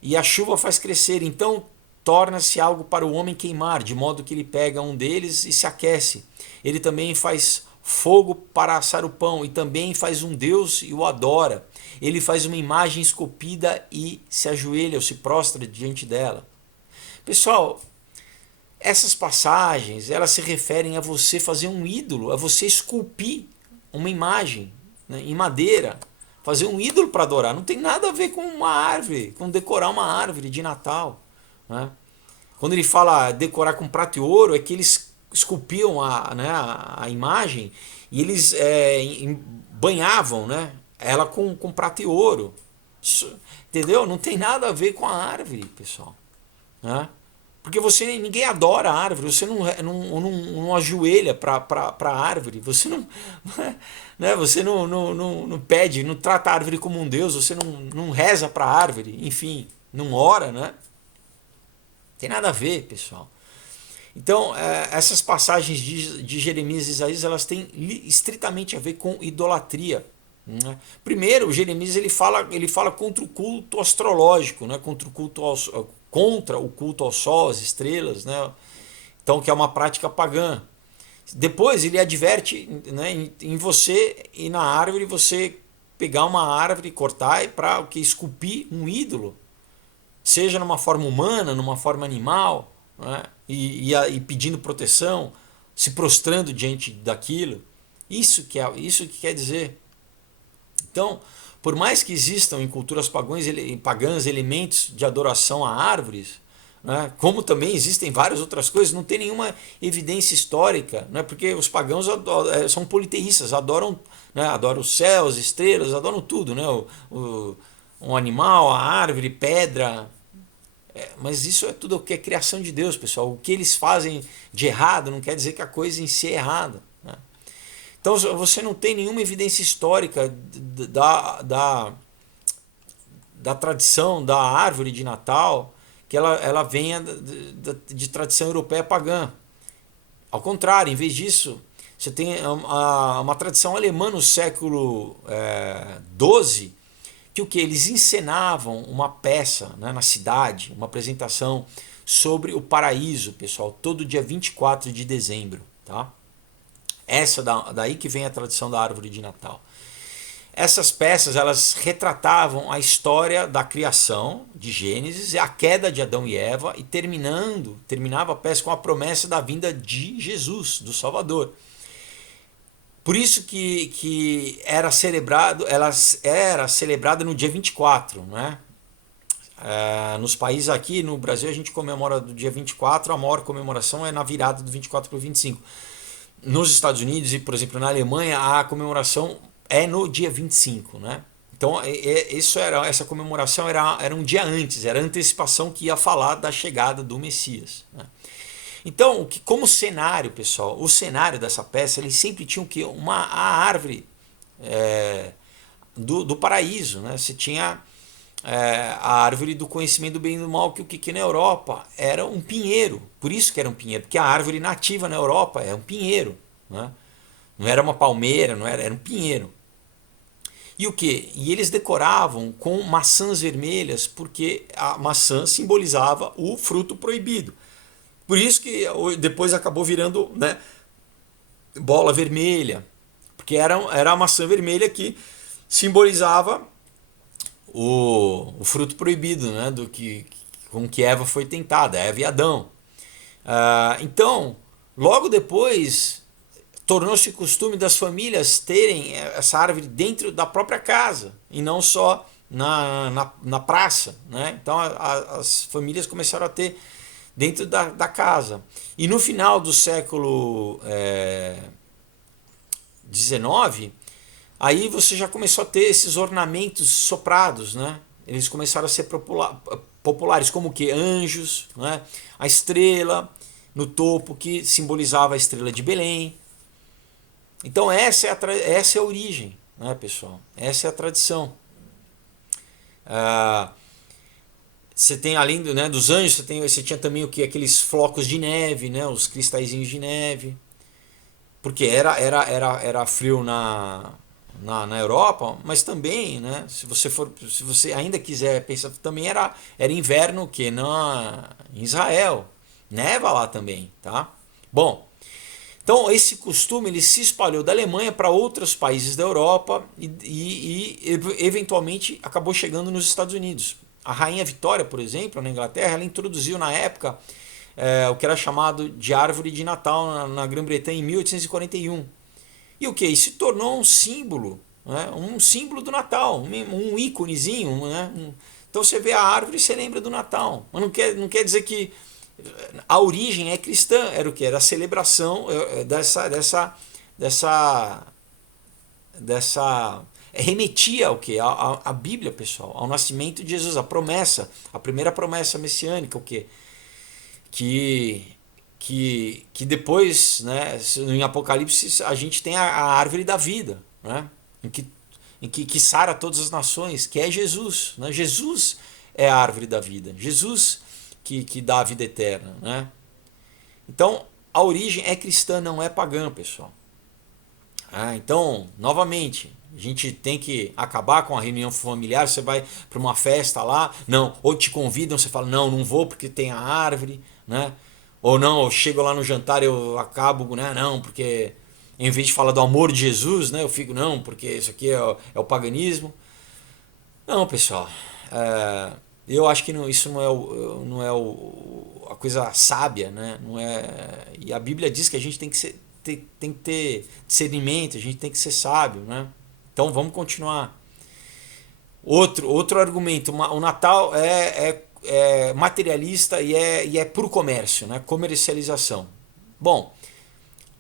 e a chuva faz crescer, então torna-se algo para o homem queimar, de modo que ele pega um deles e se aquece. Ele também faz fogo para assar o pão, e também faz um deus e o adora. Ele faz uma imagem esculpida e se ajoelha ou se prostra diante dela. Pessoal, essas passagens, elas se referem a você fazer um ídolo, a você esculpir uma imagem, né, em madeira, fazer um ídolo para adorar. Não tem nada a ver com uma árvore, com decorar uma árvore de Natal, né? Quando ele fala decorar com prata e ouro, é que eles esculpiam a imagem e eles banhavam, né, ela com prata e ouro. Entendeu? Não tem nada a ver com a árvore, pessoal, né? Porque ninguém adora a árvore, você não ajoelha para a árvore, você não, né, você não pede, não trata a árvore como um deus, você não reza para a árvore, enfim, não ora, né? Tem nada a ver, pessoal. Então, essas passagens de Jeremias e Isaías, elas têm estritamente a ver com idolatria, né? Primeiro, Jeremias ele fala contra o culto astrológico, né? Contra o culto ao sol, às estrelas, né? Então, que é uma prática pagã. Depois ele adverte, né, em você e na árvore, você pegar uma árvore, cortar para esculpir um ídolo, seja numa forma humana, numa forma animal, né? E pedindo proteção, se prostrando diante daquilo. Isso que quer dizer. Então, por mais que existam em culturas pagãs elementos de adoração a árvores, né, como também existem várias outras coisas, não tem nenhuma evidência histórica, né, porque os pagãos são politeístas, adoram, né, adoram os céus, estrelas, adoram tudo, né, um animal, a árvore, pedra. Mas isso é tudo o que é criação de Deus, pessoal. O que eles fazem de errado não quer dizer que a coisa em si é errada, né? Então você não tem nenhuma evidência histórica da tradição da árvore de Natal que ela venha de tradição europeia pagã. Ao contrário, em vez disso, você tem uma tradição alemã no século XII, que o que? Eles encenavam uma peça, né, na cidade, uma apresentação sobre o paraíso, pessoal, todo dia 24 de dezembro. Tá? Daí que vem a tradição da árvore de Natal. Essas peças, elas retratavam a história da criação de Gênesis e a queda de Adão e Eva, e terminava a peça com a promessa da vinda de Jesus, do Salvador. Por isso que ela era celebrada no dia 24, né? Nos países aqui, no Brasil, a gente comemora do dia 24, a maior comemoração é na virada do 24 para o 25. Nos Estados Unidos e, por exemplo, na Alemanha, a comemoração é no dia 25, né? Então, essa comemoração era um dia antes, era a antecipação que ia falar da chegada do Messias, né? Então, como cenário, pessoal, o cenário dessa peça, ele sempre tinha a árvore do paraíso, né? Você tinha a árvore do conhecimento do bem e do mal, que na Europa era um pinheiro. Por isso que era um pinheiro, porque a árvore nativa na Europa é um pinheiro, né? Não era uma palmeira, era um pinheiro. E o que? E eles decoravam com maçãs vermelhas, porque a maçã simbolizava o fruto proibido. Por isso que depois acabou virando, né, bola vermelha, porque era a maçã vermelha que simbolizava o fruto proibido, né, com que Eva foi tentada, Eva e Adão. Então, logo depois, tornou-se costume das famílias terem essa árvore dentro da própria casa e não só na praça, né? Então as famílias começaram a ter dentro da casa. E no final do século XIX, aí você já começou a ter esses ornamentos soprados, né? Eles começaram a ser populares, como que anjos, né? A estrela no topo, que simbolizava a estrela de Belém. Então essa é a origem, né, pessoal? Essa é a tradição. Você tem, além dos anjos, você tinha também aqueles flocos de neve, né, os cristalzinhos de neve, porque era frio na Europa, mas também, né, se você ainda quiser pensar, também era inverno em Israel, neva lá também, tá? Bom, então esse costume ele se espalhou da Alemanha para outros países da Europa e eventualmente acabou chegando nos Estados Unidos. A Rainha Vitória, por exemplo, na Inglaterra, ela introduziu na época o que era chamado de árvore de Natal na Grã-Bretanha em 1841. E o que? Isso se tornou um símbolo, né? Um símbolo do Natal, um íconezinho, né? Então você vê a árvore e você lembra do Natal. Mas não quer dizer que a origem é cristã, era o que? Era a celebração dessa remetia ao que? A Bíblia, pessoal, ao nascimento de Jesus, a primeira promessa messiânica, o que? Que depois, né, em Apocalipse, a gente tem a árvore da vida, né, que sara todas as nações, que é Jesus, né? Jesus é a árvore da vida, Jesus que dá a vida eterna, né? Então, a origem é cristã, não é pagã, pessoal. Então, novamente, a gente tem que acabar com a reunião familiar. Você vai para uma festa lá, não, ou te convidam, você fala, não vou porque tem a árvore, né? Ou não, eu chego lá no jantar, eu acabo, né? Não, porque em vez de falar do amor de Jesus, né? Eu fico, não, porque isso aqui é o paganismo. Não, pessoal, eu acho que isso não é a coisa sábia, né? Não é, e a Bíblia diz que a gente tem que ter discernimento, a gente tem que ser sábio, né? Então vamos continuar. Outro argumento, o Natal é materialista e é puro comércio, né? Comercialização. Bom,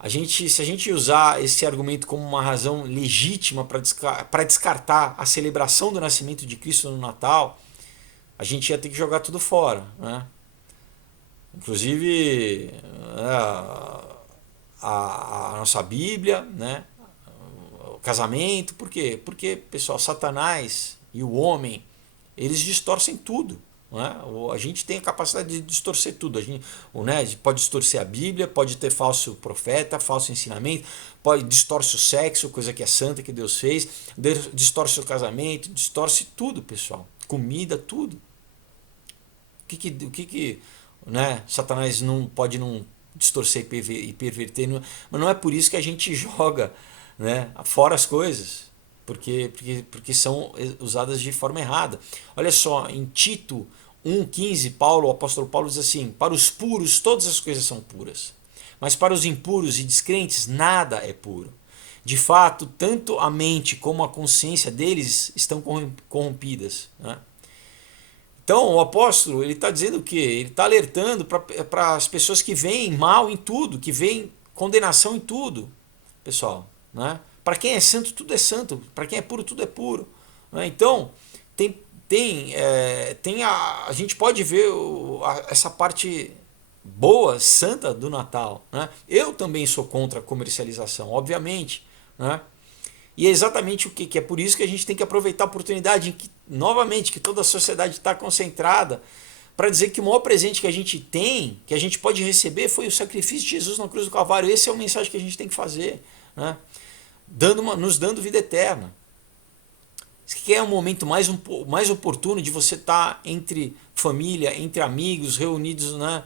se a gente usar esse argumento como uma razão legítima para descartar a celebração do nascimento de Cristo no Natal, a gente ia ter que jogar tudo fora, né? Inclusive a nossa Bíblia, né? O casamento. Por quê? Porque, pessoal, Satanás e o homem, eles distorcem tudo, Não é? A gente tem a capacidade de distorcer tudo. A gente, né, pode distorcer a Bíblia, pode ter falso profeta, falso ensinamento, pode distorce o sexo, coisa que é santa que Deus fez, distorce o casamento, distorce tudo, pessoal. Comida, tudo. O que né, Satanás não pode não distorcer e perverter, mas não é por isso que a gente joga, né, fora as coisas, porque são usadas de forma errada. Olha só, em Tito 1,15, o apóstolo Paulo diz assim: para os puros todas as coisas são puras, mas para os impuros e descrentes nada é puro. De fato, tanto a mente como a consciência deles estão corrompidas, né? Então o apóstolo ele está dizendo o quê? Ele está alertando para as pessoas que veem mal em tudo, que veem condenação em tudo, pessoal, né? Para quem é santo, tudo é santo. Para quem é puro, tudo é puro, né? Então a gente pode ver essa parte boa, santa do Natal, né? Eu também sou contra a comercialização, obviamente, né? E é exatamente o que é por isso que a gente tem que aproveitar a oportunidade em que, novamente, que toda a sociedade está concentrada para dizer que o maior presente que a gente tem, que a gente pode receber, foi o sacrifício de Jesus na cruz do Calvário. Esse é o mensagem que a gente tem que fazer, né? Nos dando vida eterna. Isso que é um momento mais oportuno de você estar entre família, entre amigos, reunidos, né?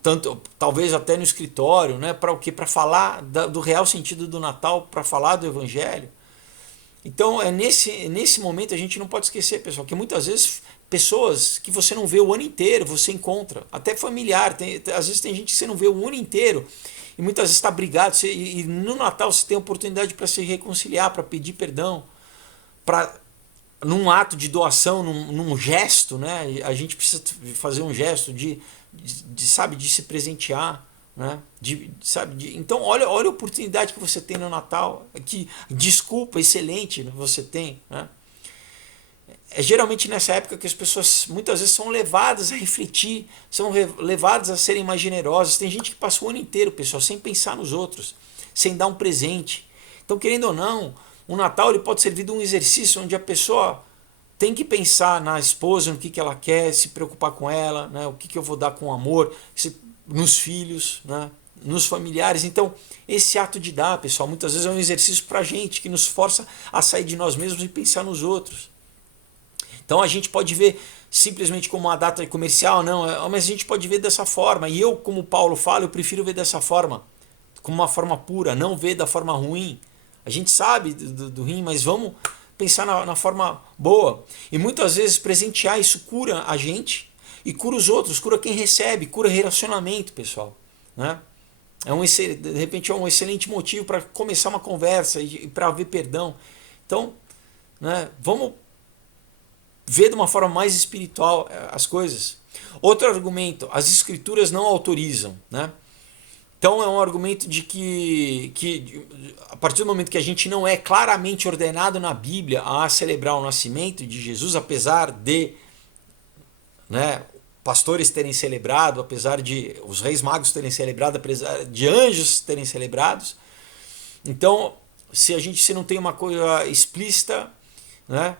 Tanto, talvez até no escritório, né? Para o quê? Para falar do real sentido do Natal, para falar do Evangelho. Então, nesse momento a gente não pode esquecer, pessoal, que muitas vezes pessoas que você não vê o ano inteiro, você encontra, até familiar, às vezes tem gente que você não vê o ano inteiro e muitas vezes está brigado, e no Natal você tem a oportunidade para se reconciliar, para pedir perdão, para num ato de doação, num gesto, né? A gente precisa fazer um gesto sabe, de se presentear, né? Então olha a oportunidade que você tem no Natal, que desculpa excelente você tem, né? É geralmente nessa época que as pessoas muitas vezes são levadas a refletir, são levadas a serem mais generosas. Tem gente que passa o ano inteiro, pessoal, sem pensar nos outros, sem dar um presente. Então, querendo ou não, o Natal ele pode servir de um exercício onde a pessoa tem que pensar na esposa, no que ela quer, se preocupar com ela, né? O que eu vou dar com amor, nos filhos, né? Nos familiares. Então, esse ato de dar, pessoal, muitas vezes é um exercício para a gente, que nos força a sair de nós mesmos e pensar nos outros. Então a gente pode ver simplesmente como uma data comercial, não, mas a gente pode ver dessa forma. E eu, como Paulo fala, eu prefiro ver dessa forma, como uma forma pura, não ver da forma ruim. A gente sabe do ruim, mas vamos pensar na forma boa. E muitas vezes presentear isso cura a gente e cura os outros, cura quem recebe, cura relacionamento, pessoal, né? De repente é um excelente motivo para começar uma conversa e para haver perdão. Então, né, vamos ver de uma forma mais espiritual as coisas. Outro argumento, as escrituras não autorizam, né? Então é um argumento de que a partir do momento que a gente não é claramente ordenado na Bíblia a celebrar o nascimento de Jesus, apesar de, né, pastores terem celebrado, apesar de os reis magos terem celebrado, apesar de anjos terem celebrados, então se não tem uma coisa explícita, né,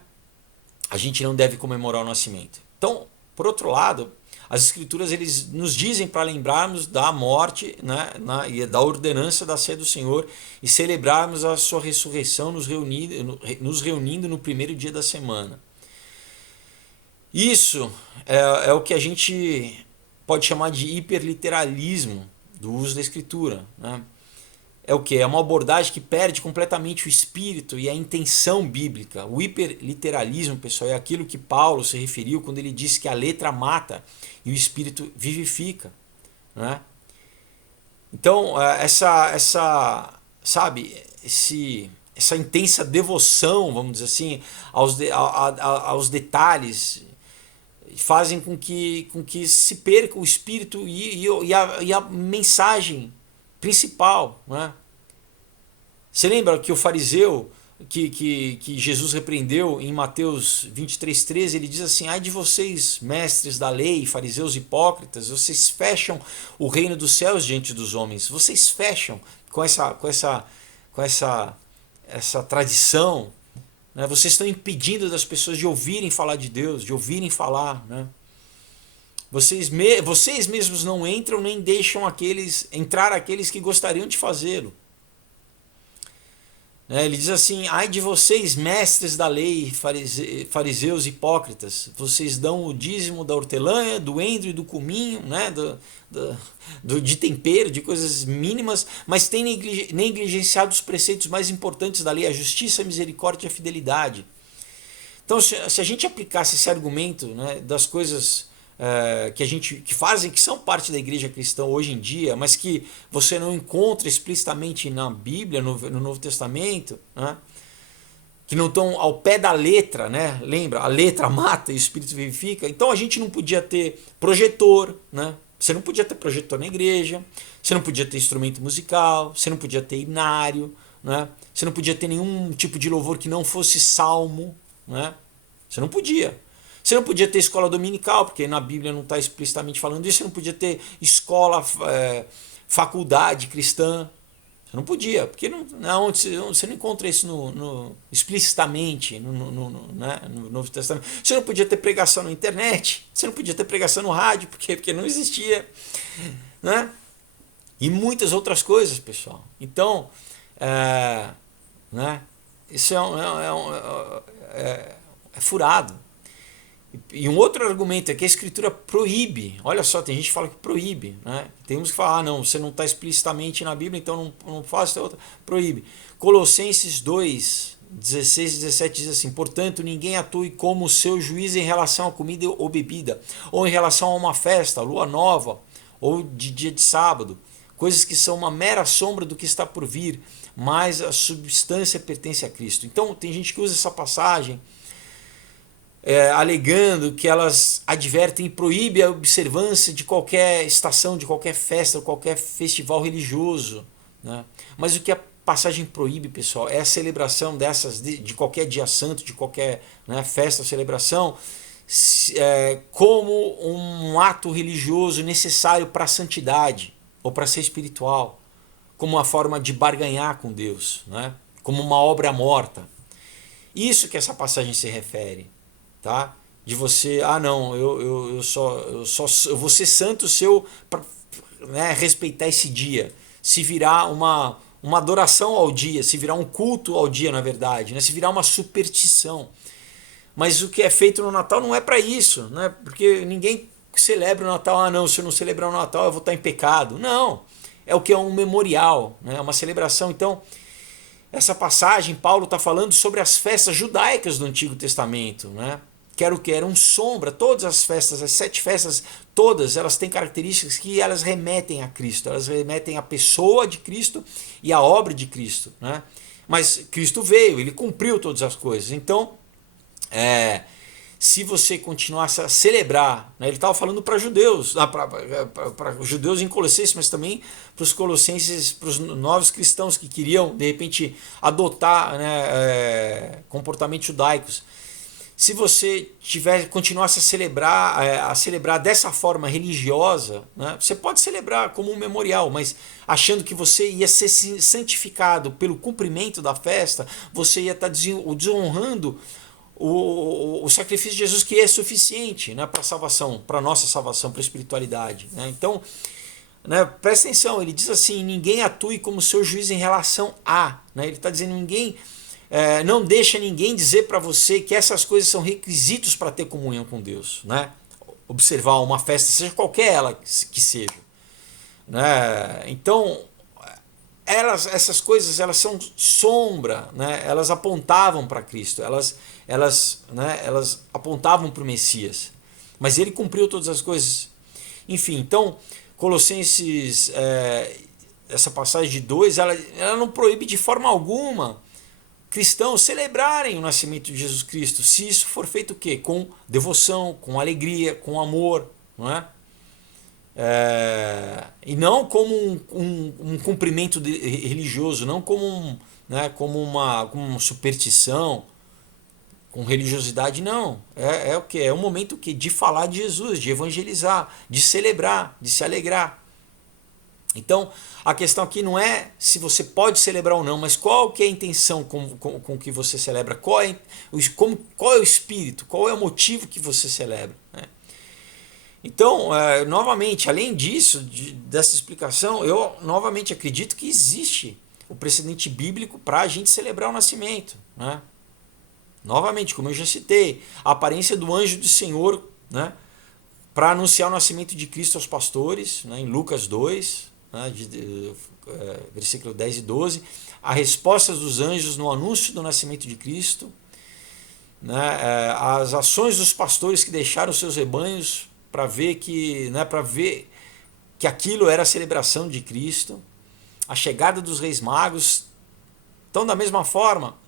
a gente não deve comemorar o nascimento. Então, por outro lado, as escrituras eles nos dizem para lembrarmos da morte, né, e da ordenança da ceia do Senhor e celebrarmos a sua ressurreição nos reunindo no primeiro dia da semana. Isso é o que a gente pode chamar de hiperliteralismo do uso da escritura, né? É o que? É uma abordagem que perde completamente o espírito e a intenção bíblica. O hiperliteralismo, pessoal, é aquilo que Paulo se referiu quando ele disse que a letra mata e o espírito vivifica, né? Então, sabe, essa intensa devoção, vamos dizer assim, aos detalhes, fazem com que se perca o espírito e a mensagem principal, né? Você lembra que o fariseu que Jesus repreendeu em Mateus 23:13, ele diz assim: ai de vocês, mestres da lei, fariseus hipócritas, vocês fecham o reino dos céus diante dos homens, vocês fecham com essa tradição, né? Vocês estão impedindo das pessoas de ouvirem falar de Deus, de ouvirem falar, né? Vocês mesmos não entram nem deixam entrar aqueles que gostariam de fazê-lo. Ele diz assim: ai de vocês, mestres da lei, fariseus hipócritas, vocês dão o dízimo da hortelã, do endro e do cominho, né? De tempero, de coisas mínimas, mas têm negligenciado os preceitos mais importantes da lei, a justiça, a misericórdia e a fidelidade. Então, se a gente aplicasse esse argumento, né, das coisas que fazem, que são parte da igreja cristã hoje em dia, mas que você não encontra explicitamente na Bíblia, no Novo Testamento, né, que não estão ao pé da letra, né? Lembra? A letra mata e o Espírito vivifica. Então a gente não podia ter projetor, né? Você não podia ter projetor na igreja, você não podia ter instrumento musical, você não podia ter hinário, né? Você não podia ter nenhum tipo de louvor que não fosse salmo, né? Você não podia. Você não podia ter escola dominical, porque na Bíblia não está explicitamente falando isso. Você não podia ter escola, faculdade cristã. Você não podia, porque você não encontra isso explicitamente né, no Novo Testamento. Você não podia ter pregação na internet, você não podia ter pregação no rádio, porque não existia. Né? E muitas outras coisas, pessoal. Então, né, isso é furado. E um outro argumento é que a Escritura proíbe. Olha só, tem gente que fala que proíbe, né? Tem uns que falam, não, você não está explicitamente na Bíblia, então não faça outra. Proíbe. Colossenses 2, 16 e 17 diz assim: portanto, ninguém atue como seu juiz em relação à comida ou bebida, ou em relação a uma festa, lua nova, ou de dia de sábado, coisas que são uma mera sombra do que está por vir, mas a substância pertence a Cristo. Então, tem gente que usa essa passagem alegando que elas advertem e proíbem a observância de qualquer estação, de qualquer festa, de qualquer festival religioso, né? Mas o que a passagem proíbe, pessoal, é a celebração dessas, de qualquer dia santo, de qualquer, né, festa ou celebração, como um ato religioso necessário para a santidade ou para ser espiritual, como uma forma de barganhar com Deus, né? Como uma obra morta. Isso que essa passagem se refere. Tá? De você, não, eu vou ser santo se eu, né, respeitar esse dia, se virar uma adoração ao dia, se virar um culto ao dia, na verdade, né, se virar uma superstição. Mas o que é feito no Natal não é para isso, né, porque ninguém celebra o Natal, não, se eu não celebrar o Natal eu vou estar em pecado. Não, é o que é um memorial, né, uma celebração. Então, essa passagem, Paulo está falando sobre as festas judaicas do Antigo Testamento, né? Que eram sombra. Todas as festas, as 7 festas, todas elas têm características que elas remetem a Cristo, elas remetem à pessoa de Cristo e à obra de Cristo, né? Mas Cristo veio, ele cumpriu todas as coisas. Então, se você continuasse a celebrar, né, ele estava falando para judeus, para os judeus em Colossenses, mas também para os colossenses, para os novos cristãos que queriam, de repente, adotar, né, comportamentos judaicos. Se você continuasse a celebrar dessa forma religiosa, né, você pode celebrar como um memorial, mas achando que você ia ser santificado pelo cumprimento da festa, você ia estar desonrando o sacrifício de Jesus, que é suficiente, né, para a salvação, para a nossa salvação, para a espiritualidade, né? Então, né, presta atenção, ele diz assim: ninguém atue como seu juiz em relação a, né? Ele está dizendo, não deixa ninguém dizer para você que essas coisas são requisitos para ter comunhão com Deus, né? Observar uma festa, seja qualquer ela que seja, né? Então, essas coisas, elas são sombra, né? Elas apontavam para Cristo, elas apontavam para o Messias, mas ele cumpriu todas as coisas. Enfim, então Colossenses, essa passagem de 2, ela não proíbe de forma alguma cristãos celebrarem o nascimento de Jesus Cristo, se isso for feito o quê? Com devoção, com alegria, com amor, não é? E não como um cumprimento religioso, não como, como uma superstição, com religiosidade, não. É o que? É um momento que de falar de Jesus, de evangelizar, de celebrar, de se alegrar. Então, a questão aqui não é se você pode celebrar ou não, mas qual que é a intenção com que você celebra, qual é o espírito, qual é o motivo que você celebra, né? Então, novamente, além disso, dessa explicação, eu novamente acredito que existe o precedente bíblico para a gente celebrar o nascimento, né? Novamente, como eu já citei, a aparência do anjo do Senhor, né, para anunciar o nascimento de Cristo aos pastores, né, em Lucas 2, né, versículo 10 e 12, a resposta dos anjos no anúncio do nascimento de Cristo, né, as ações dos pastores que deixaram seus rebanhos para ver que aquilo era a celebração de Cristo, a chegada dos reis magos. Então, da mesma forma,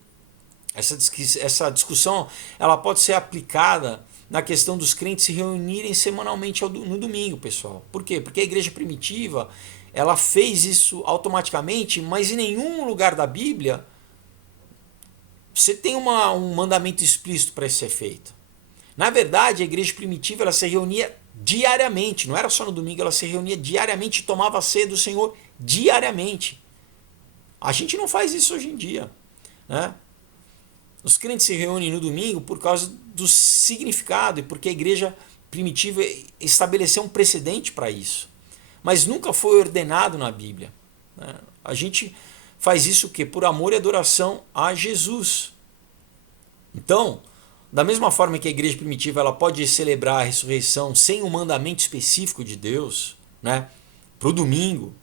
essa discussão ela pode ser aplicada na questão dos crentes se reunirem semanalmente no domingo, pessoal. Por quê? Porque a igreja primitiva ela fez isso automaticamente, mas em nenhum lugar da Bíblia você tem um mandamento explícito para isso ser feito. Na verdade, a igreja primitiva ela se reunia diariamente, não era só no domingo, ela se reunia diariamente e tomava a ceia do Senhor diariamente. A gente não faz isso hoje em dia, né? Os crentes se reúnem no domingo por causa do significado e porque a igreja primitiva estabeleceu um precedente para isso. Mas nunca foi ordenado na Bíblia, né? A gente faz isso o quê? Por amor e adoração a Jesus. Então, da mesma forma que a igreja primitiva ela pode celebrar a ressurreição sem um mandamento específico de Deus, né, para o domingo,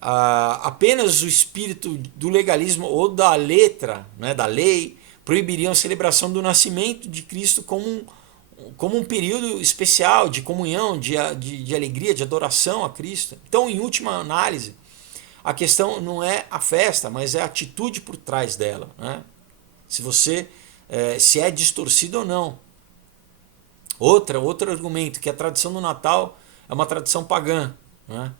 apenas o espírito do legalismo ou da letra, né, da lei proibiriam a celebração do nascimento de Cristo como um período especial de comunhão, de alegria, de adoração a Cristo. Então, em última análise, a questão não é a festa, mas é a atitude por trás dela, né? Se é distorcido ou não. Outro argumento, que a tradição do Natal é uma tradição pagã, né?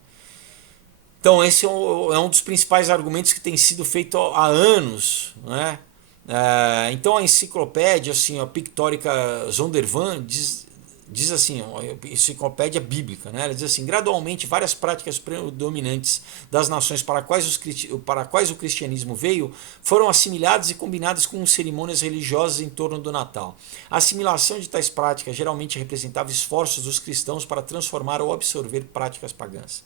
Então esse é um dos principais argumentos que tem sido feito há anos, né? Então a enciclopédia assim, a Pictórica Zondervan diz assim, a enciclopédia bíblica, né? Ela diz assim: gradualmente várias práticas predominantes das nações para quais o cristianismo veio foram assimiladas e combinadas com cerimônias religiosas em torno do Natal. A assimilação de tais práticas geralmente representava esforços dos cristãos para transformar ou absorver práticas pagãs.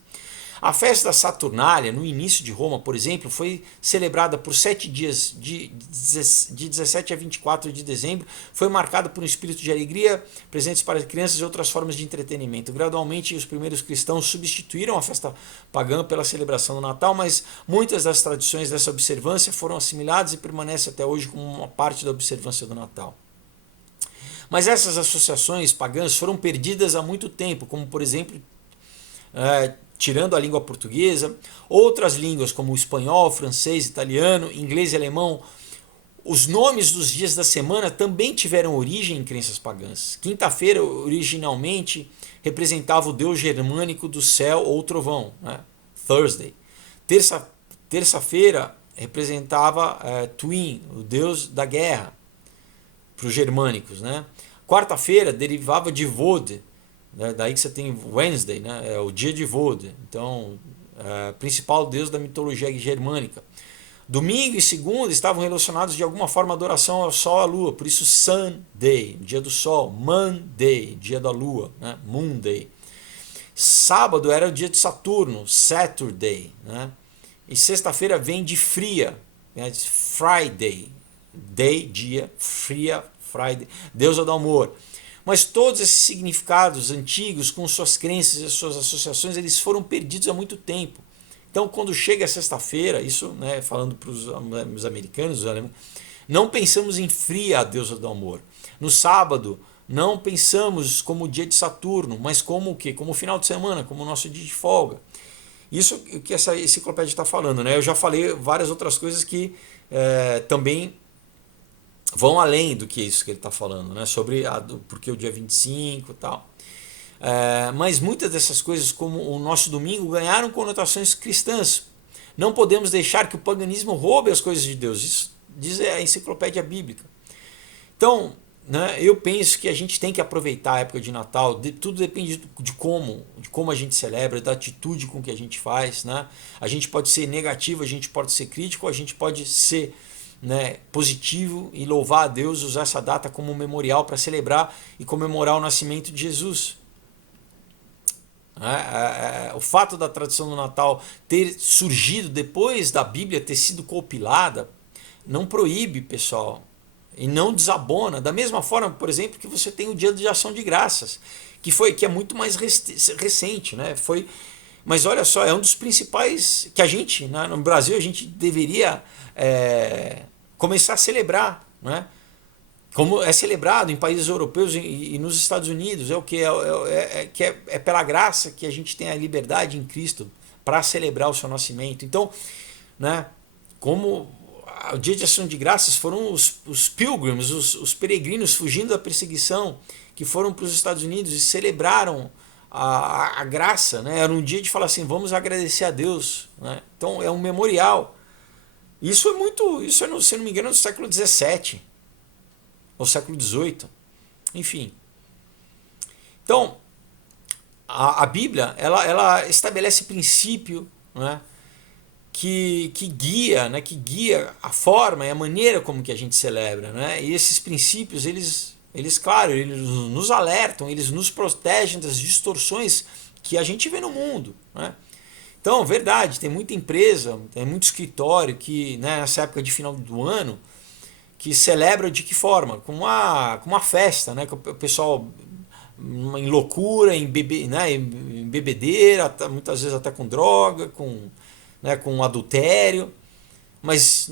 A festa da Saturnália, no início de Roma, por exemplo, foi celebrada por 7 dias, de 17 a 24 de dezembro, foi marcada por um espírito de alegria, presentes para crianças e outras formas de entretenimento. Gradualmente, os primeiros cristãos substituíram a festa pagã pela celebração do Natal, mas muitas das tradições dessa observância foram assimiladas e permanecem até hoje como uma parte da observância do Natal. Mas essas associações pagãs foram perdidas há muito tempo, como, por exemplo, tirando a língua portuguesa, outras línguas como o espanhol, francês, italiano, inglês e alemão, os nomes dos dias da semana também tiveram origem em crenças pagãs. Quinta-feira, originalmente, representava o deus germânico do céu ou trovão, né? Thursday. Terça-feira representava Twin, o deus da guerra, para os germânicos, né? Quarta-feira derivava de Vode, né? Daí que você tem Wednesday, né? É o dia de Vode, então principal deus da mitologia germânica. Domingo e segunda estavam relacionados de alguma forma à adoração ao sol e à lua, por isso Sunday, dia do sol, Monday, dia da lua, né? Moonday. Sábado era o dia de Saturno, Saturday, né? E sexta-feira vem de fria, né? Friday, day, dia, fria, Friday, deusa do amor. Mas todos esses significados antigos, com suas crenças e suas associações, eles foram perdidos há muito tempo. Então, quando chega a sexta-feira, isso, né, falando para os americanos, os alemães, não pensamos em fria, a deusa do amor. No sábado, não pensamos como o dia de Saturno, mas como o quê? Como o final de semana, como o nosso dia de folga. Isso que essa enciclopédia está falando, né? Eu já falei várias outras coisas que também vão além do que isso que ele está falando, né? Sobre porque o dia 25 e tal. Mas muitas dessas coisas, como o nosso domingo, ganharam conotações cristãs. Não podemos deixar que o paganismo roube as coisas de Deus. Isso diz a enciclopédia bíblica. Então, né, eu penso que a gente tem que aproveitar a época de Natal. Tudo depende de como a gente celebra, da atitude com que a gente faz, né? A gente pode ser negativo, a gente pode ser crítico, a gente pode ser, né, positivo e louvar a Deus, usar essa data como um memorial para celebrar e comemorar o nascimento de Jesus. O fato da tradição do Natal ter surgido depois da Bíblia ter sido compilada não proíbe, pessoal, e não desabona. Da mesma forma, por exemplo, que você tem o Dia de Ação de Graças, que é muito mais recente, né? Mas olha só, é um dos principais que a gente, né, no Brasil, a gente deveria começar a celebrar, né? Como é celebrado em países europeus e nos Estados Unidos. É o que é pela graça que a gente tem a liberdade em Cristo para celebrar o seu nascimento. Então, né, como o Dia de Ação de Graças foram os pilgrims, os peregrinos fugindo da perseguição, que foram para os Estados Unidos e celebraram a graça, né? Era um dia de falar assim, vamos agradecer a Deus, né? Então é um memorial. Isso é, se não me engano, do século XVII ou século XVIII, enfim. Então a Bíblia ela estabelece princípio, né, que guia a forma e a maneira como que a gente celebra, né? E esses princípios, claro, eles nos alertam, eles nos protegem das distorções que a gente vê no mundo, né? Então, verdade, tem muita empresa, tem muito escritório que, né, nessa época de final do ano, que celebra de que forma? Com uma festa, né? Que o pessoal em loucura, em bebedeira, muitas vezes até com droga, né, com adultério. Mas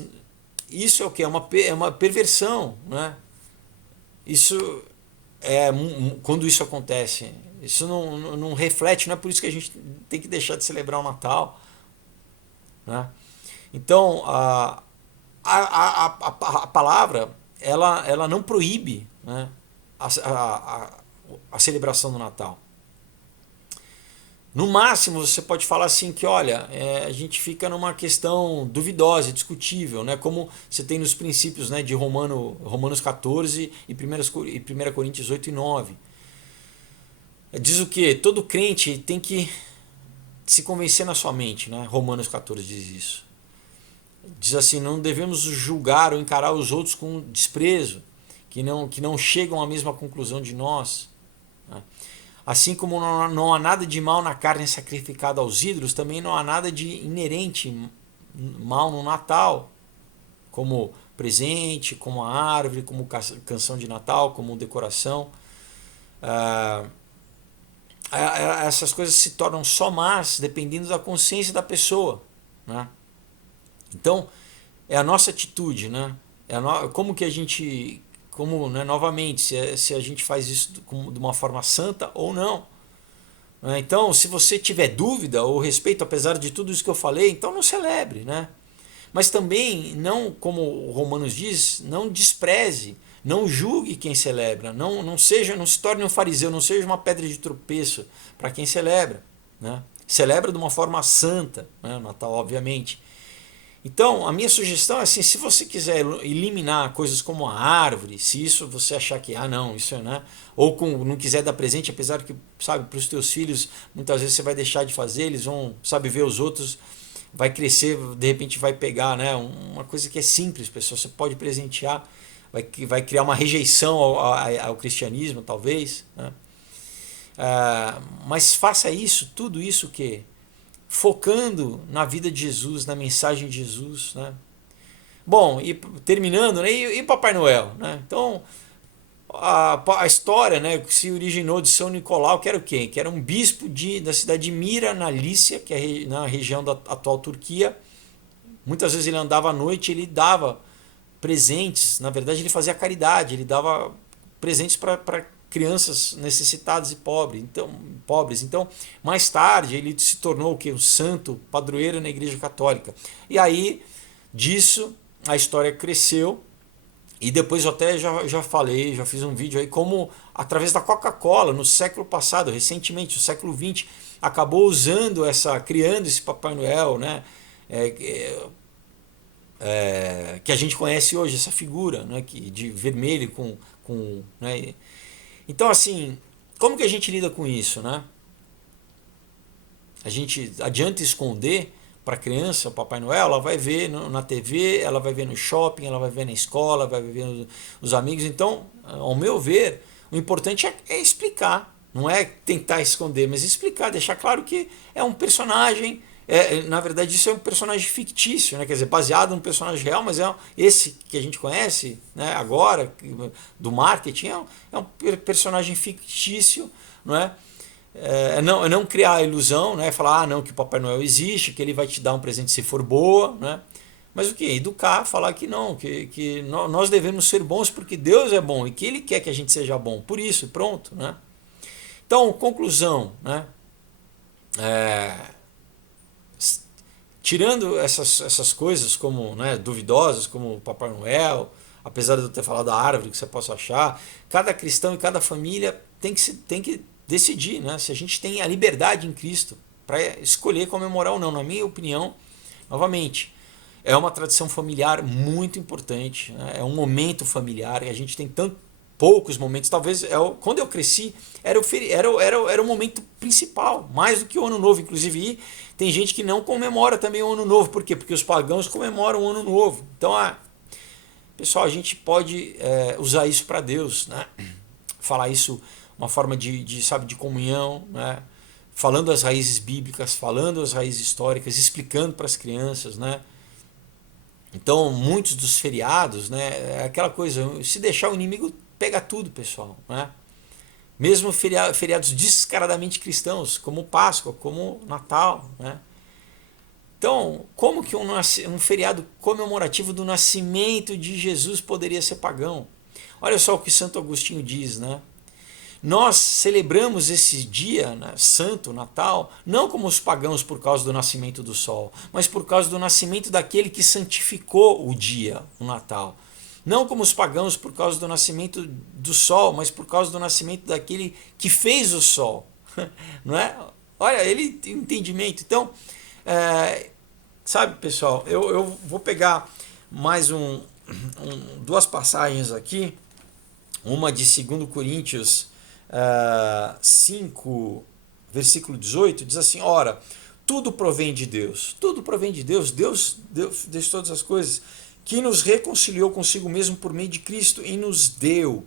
isso é o que? É uma perversão, né? Isso quando isso acontece, isso não reflete, não é por isso que a gente tem que deixar de celebrar o Natal, né? Então a palavra ela não proíbe, né, a celebração do Natal. No máximo você pode falar assim que, olha, a gente fica numa questão duvidosa, discutível, né? Como você tem nos princípios, né, de Romanos 14 e 1 Coríntios 8 e 9. Diz o que? Todo crente tem que se convencer na sua mente, né? Romanos 14 diz isso. Diz assim, não devemos julgar ou encarar os outros com desprezo, que não chegam à mesma conclusão de nós, né? Assim como não há nada de mal na carne sacrificada aos ídolos, também não há nada de inerente mal no Natal, como presente, como a árvore, como canção de Natal, como decoração. Essas coisas se tornam só más dependendo da consciência da pessoa, né? Então, é a nossa atitude, né? Como que a gente... né, novamente, se a gente faz isso de uma forma santa ou não. Então, se você tiver dúvida ou respeito, apesar de tudo isso que eu falei, então não celebre, né? Mas também, não, como o Romanos diz, não despreze, não julgue quem celebra, não se torne um fariseu, não seja uma pedra de tropeço para quem celebra, né? Celebra de uma forma santa, né? Natal, obviamente. Então, a minha sugestão é assim, se você quiser eliminar coisas como a árvore, se isso você achar que, não, isso é, né? Ou não quiser dar presente, apesar que, sabe, para os teus filhos, muitas vezes você vai deixar de fazer, eles vão, sabe, ver os outros, vai crescer, de repente vai pegar, né? Uma coisa que é simples, pessoal, você pode presentear, vai criar uma rejeição ao cristianismo, talvez, né? Mas faça isso, tudo isso que focando na vida de Jesus, na mensagem de Jesus, né? Bom, e terminando, né? E Papai Noel, né? Então, a história, né, que se originou de São Nicolau, que era o quê? Que era um bispo da cidade de Mira, na Lícia, que é na região da atual Turquia. Muitas vezes ele andava à noite, ele dava presentes, na verdade ele fazia caridade, ele dava presentes para crianças necessitadas e pobres. Então, mais tarde, ele se tornou o quê? Um santo padroeiro na Igreja Católica. E aí, disso, a história cresceu. E depois eu até já falei, já fiz um vídeo aí, como através da Coca-Cola, no século passado, recentemente, no século XX, acabou criando esse Papai Noel, né? que a gente conhece hoje, essa figura, né, de vermelho com né? Então, assim, como que a gente lida com isso, né? A gente adianta esconder para a criança, o Papai Noel, ela vai ver na TV, ela vai ver no shopping, ela vai ver na escola, vai ver os amigos. Então, ao meu ver, o importante é explicar, não é tentar esconder, mas explicar, deixar claro que é um personagem. Na verdade, isso é um personagem fictício, né? Quer dizer, baseado num personagem real, mas esse que a gente conhece, né, agora, do marketing, é um personagem fictício, não é? É não criar a ilusão, né? Falar, não, que o Papai Noel existe, que ele vai te dar um presente se for boa, né? Mas o que? Educar, falar que não, que nós devemos ser bons porque Deus é bom e que Ele quer que a gente seja bom. Por isso, pronto, né? Então, conclusão, né? É, tirando essas coisas como, né, duvidosas, como o Papai Noel, apesar de eu ter falado da árvore que você possa achar, cada cristão e cada família tem que decidir, né, se a gente tem a liberdade em Cristo para escolher comemorar ou não. Na minha opinião, novamente, é uma tradição familiar muito importante, né, é um momento familiar e a gente tem tanto poucos momentos, talvez quando eu cresci era o momento principal, mais do que o Ano Novo, inclusive. E tem gente que não comemora também o Ano Novo, por quê? Porque os pagãos comemoram o Ano Novo. Então, pessoal, a gente pode usar isso para Deus, né? Falar isso uma forma sabe, de comunhão, né? Falando as raízes bíblicas, falando as raízes históricas, explicando para as crianças, né? Então, muitos dos feriados, né, é aquela coisa, se deixar o inimigo pega tudo, pessoal, né? Mesmo feriados descaradamente cristãos, como Páscoa, como Natal, né? Então, como que um feriado comemorativo do nascimento de Jesus poderia ser pagão? Olha só o que Santo Agostinho diz, né? Nós celebramos esse dia, né, santo, Natal, não como os pagãos por causa do nascimento do sol, mas por causa do nascimento daquele que santificou o dia, o Natal. Não como os pagãos por causa do nascimento do sol, mas por causa do nascimento daquele que fez o sol. Não é? Olha, ele tem entendimento. Então, sabe, pessoal, eu vou pegar mais duas passagens aqui. Uma de 2 Coríntios 5, versículo 18, diz assim: ora, tudo provém de Deus. Tudo provém de Deus. Deus todas as coisas, que nos reconciliou consigo mesmo por meio de Cristo e nos deu,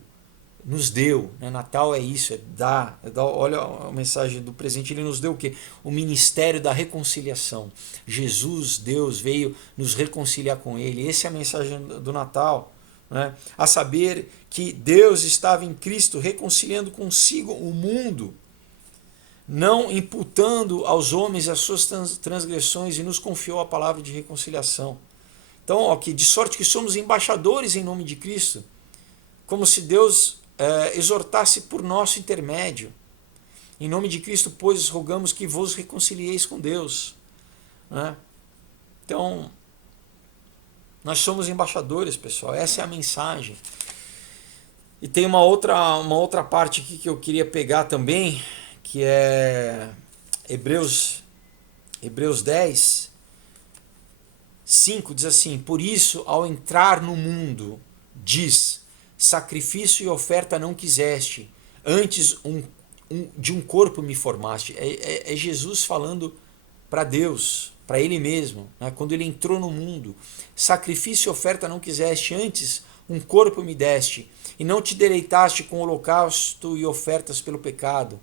né? Natal é isso, é dar. Olha a mensagem do presente, ele nos deu o quê? O ministério da reconciliação. Jesus, Deus, veio nos reconciliar com ele. Essa é a mensagem do Natal, né? A saber que Deus estava em Cristo reconciliando consigo o mundo, não imputando aos homens as suas transgressões, e nos confiou a palavra de reconciliação. Então, ok, de sorte que somos embaixadores em nome de Cristo, como se Deus exortasse por nosso intermédio. Em nome de Cristo, pois, rogamos que vos reconcilieis com Deus, né? Então, nós somos embaixadores, pessoal. Essa é a mensagem. E tem uma outra parte aqui que eu queria pegar também, que é Hebreus 10, 5, diz assim: por isso, ao entrar no mundo, diz, sacrifício e oferta não quiseste, antes de um corpo me formaste. É Jesus falando para Deus, para Ele mesmo, né? Quando Ele entrou no mundo. Sacrifício e oferta não quiseste, antes um corpo me deste, e não te deleitaste com holocausto e ofertas pelo pecado.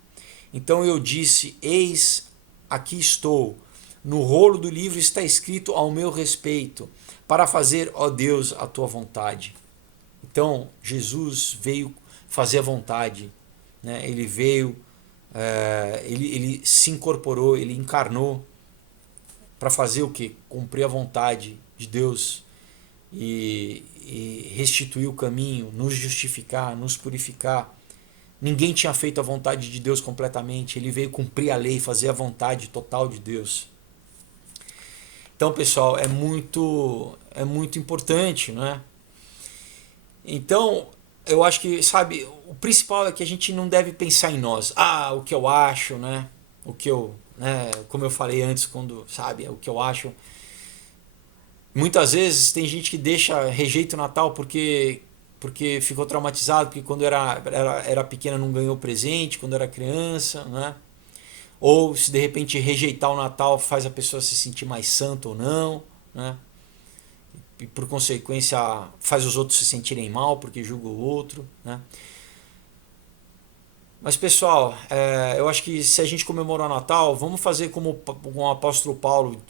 Então eu disse: eis, aqui estou. No rolo do livro está escrito ao meu respeito, para fazer, ó Deus, a tua vontade. Então Jesus veio fazer a vontade, né? Ele veio, ele se incorporou, ele encarnou para fazer o quê? Cumprir a vontade de Deus e restituir o caminho, nos justificar, nos purificar. Ninguém tinha feito a vontade de Deus completamente. Ele veio cumprir a lei, fazer a vontade total de Deus. Então, pessoal, é muito importante, não é? Então, eu acho que, sabe, o principal é que a gente não deve pensar em nós. O que eu acho, né? O que eu, né? Como eu falei antes, quando, sabe, o que eu acho. Muitas vezes tem gente que rejeita o Natal porque ficou traumatizado, porque quando era pequena não ganhou presente, quando era criança, né? Ou se de repente rejeitar o Natal faz a pessoa se sentir mais santa ou não, né? E por consequência faz os outros se sentirem mal porque julga o outro, né? Mas pessoal, eu acho que se a gente comemorar o Natal, vamos fazer como o apóstolo Paulo,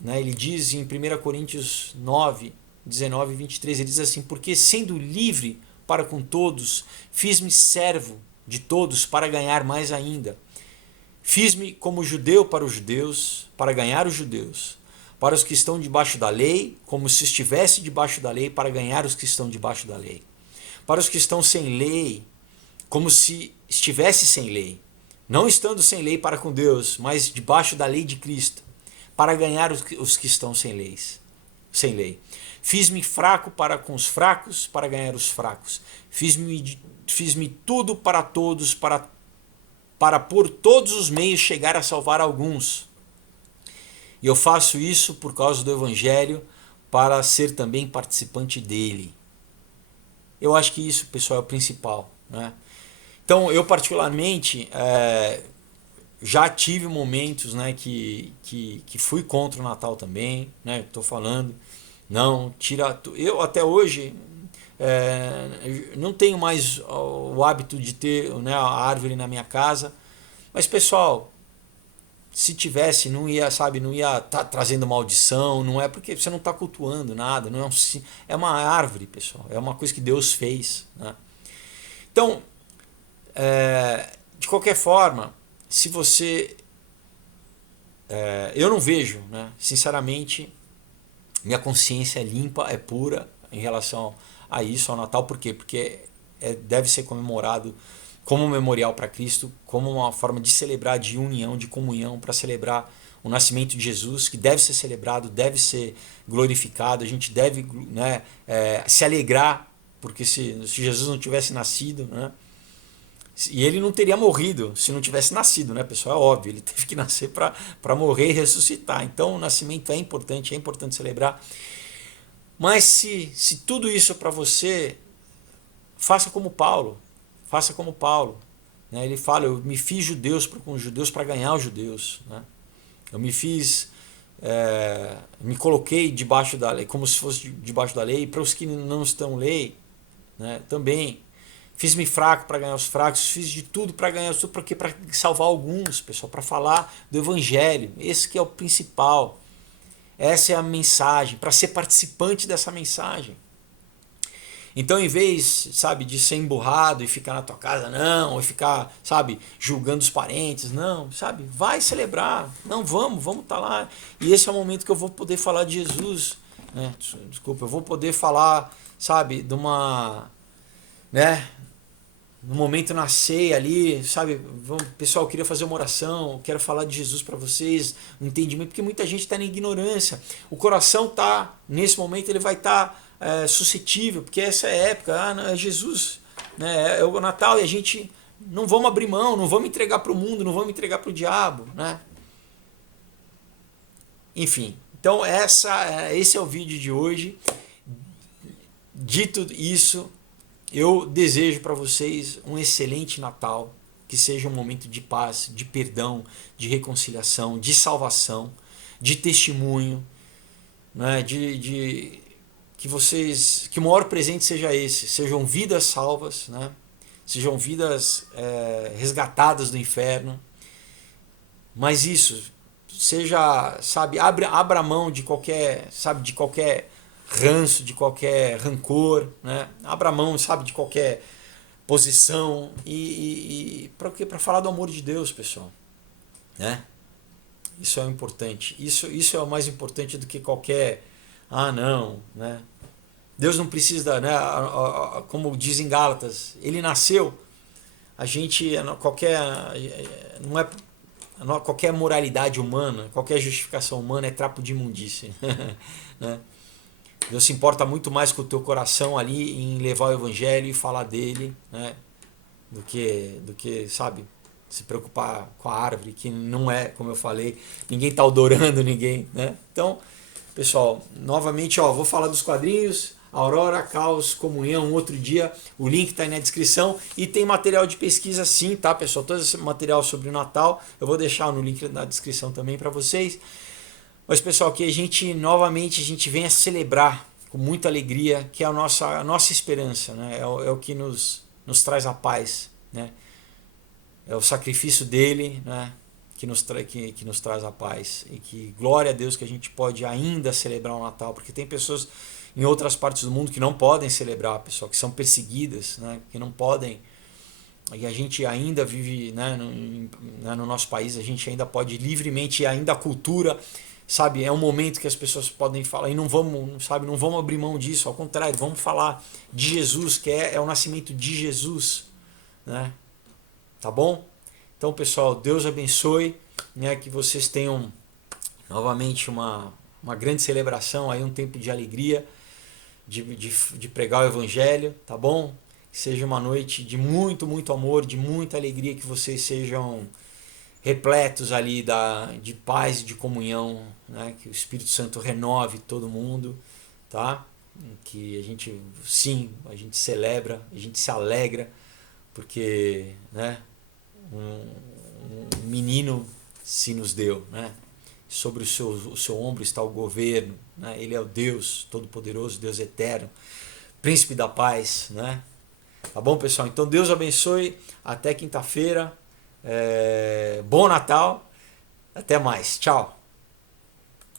né? Ele diz em 1 Coríntios 9, 19 e 23, ele diz assim: porque sendo livre para com todos, fiz-me servo de todos para ganhar mais ainda. Fiz-me como judeu para os judeus, para ganhar os judeus. Para os que estão debaixo da lei, como se estivesse debaixo da lei, para ganhar os que estão debaixo da lei. Para os que estão sem lei, como se estivesse sem lei. Não estando sem lei para com Deus, mas debaixo da lei de Cristo, para ganhar os que estão sem lei. Fiz-me fraco para com os fracos, para ganhar os fracos. Fiz-me tudo para todos, para por todos os meios chegar a salvar alguns. E eu faço isso por causa do Evangelho, para ser também participante dele. Eu acho que isso, pessoal, é o principal, né? Então, eu particularmente já tive momentos, né, que fui contra o Natal também, né? Estou falando, não, eu até hoje não tenho mais o hábito de ter, né, a árvore na minha casa, mas pessoal, se tivesse, não ia, sabe, não ia estar trazendo maldição, não é porque você não está cultuando nada, não é uma árvore, pessoal, é uma coisa que Deus fez, né? Então, de qualquer forma, se você, eu não vejo, né, sinceramente, minha consciência é limpa, é pura em relação a isso, ao Natal, por quê? Porque deve ser comemorado como um memorial para Cristo, como uma forma de celebrar, de união, de comunhão, para celebrar o nascimento de Jesus, que deve ser celebrado, deve ser glorificado, a gente deve, né, se alegrar, porque se Jesus não tivesse nascido, né, e ele não teria morrido se não tivesse nascido, né, pessoal? É óbvio, ele teve que nascer para morrer e ressuscitar. Então o nascimento é importante celebrar. Mas se tudo isso é para você, faça como Paulo. Faça como Paulo, né? Ele fala: eu me fiz com os judeus para ganhar os judeus, né? Eu me coloquei debaixo da lei, como se fosse debaixo da lei, e para os que não estão lei, né, também. Fiz-me fraco para ganhar os fracos, fiz de tudo para ganhar tudo, para salvar alguns, pessoal, para falar do Evangelho. Esse que é o principal. Essa é a mensagem, para ser participante dessa mensagem. Então, em vez, sabe, de ser emburrado e ficar na tua casa, não, ou ficar, sabe, julgando os parentes, não, sabe, vai celebrar, não, vamos estar lá. E esse é o momento que eu vou poder falar de Jesus, né? Desculpa, eu vou poder falar, sabe, de uma, né, no momento na ceia ali, sabe, pessoal, eu queria fazer uma oração, eu quero falar de Jesus para vocês, um entendimento, porque muita gente está na ignorância. O coração tá, nesse momento, ele vai estar suscetível, porque essa é a época, não, é Jesus, né, é o Natal, e a gente não vamos abrir mão, não vamos entregar para o mundo, não vamos entregar para o diabo, né? Enfim, então esse é o vídeo de hoje. Dito isso, eu desejo para vocês um excelente Natal, que seja um momento de paz, de perdão, de reconciliação, de salvação, de testemunho, né? Que o maior presente seja esse, sejam vidas salvas, né? Sejam vidas resgatadas do inferno, mas isso, seja, sabe, abra mão de qualquer, sabe, de qualquer ranço, de qualquer rancor, né? Abra mão, sabe, de qualquer posição e para quê? Para falar do amor de Deus, pessoal, né? Isso é o importante. Isso é o mais importante do que qualquer não, né? Deus não precisa, né, como diz em Gálatas, ele nasceu, a gente não é qualquer moralidade humana, qualquer justificação humana é trapo de imundícia, né? Deus se importa muito mais com o teu coração ali em levar o Evangelho e falar dele, né, do que, sabe, se preocupar com a árvore, que não é, como eu falei, ninguém está adorando ninguém, né? Então, pessoal, novamente, ó, vou falar dos quadrinhos, Aurora, Caos, Comunhão, um outro dia, o link tá aí na descrição e tem material de pesquisa sim, tá, pessoal? Todo esse material sobre o Natal, eu vou deixar no link na descrição também para vocês. Mas, pessoal, que a gente, novamente, a gente venha celebrar com muita alegria, que é a nossa esperança, né? É o que nos traz a paz, né? É o sacrifício dele, né? Que nos traz a paz. E que glória a Deus que a gente pode ainda celebrar o Natal, porque tem pessoas em outras partes do mundo que não podem celebrar, pessoal, que são perseguidas, né? Que não podem. E a gente ainda vive, né, no nosso país, a gente ainda pode livremente, e ainda a cultura, sabe, é um momento que as pessoas podem falar, e não vamos, sabe, não vamos abrir mão disso, ao contrário, vamos falar de Jesus, que é o nascimento de Jesus, né? Tá bom? Então, pessoal, Deus abençoe, né, que vocês tenham novamente uma grande celebração, aí um tempo de alegria, de pregar o evangelho, tá bom? Que seja uma noite de muito, muito amor, de muita alegria, que vocês sejam repletos ali de paz e de comunhão, né? Que o Espírito Santo renove todo mundo, tá? Que a gente, sim, a gente celebra, a gente se alegra, porque, né, um menino se nos deu, né? Sobre o seu ombro está o governo, né? Ele é o Deus Todo-Poderoso, Deus Eterno, Príncipe da Paz, né? Tá bom, pessoal? Então Deus abençoe, até quinta-feira, bom Natal, até mais, tchau!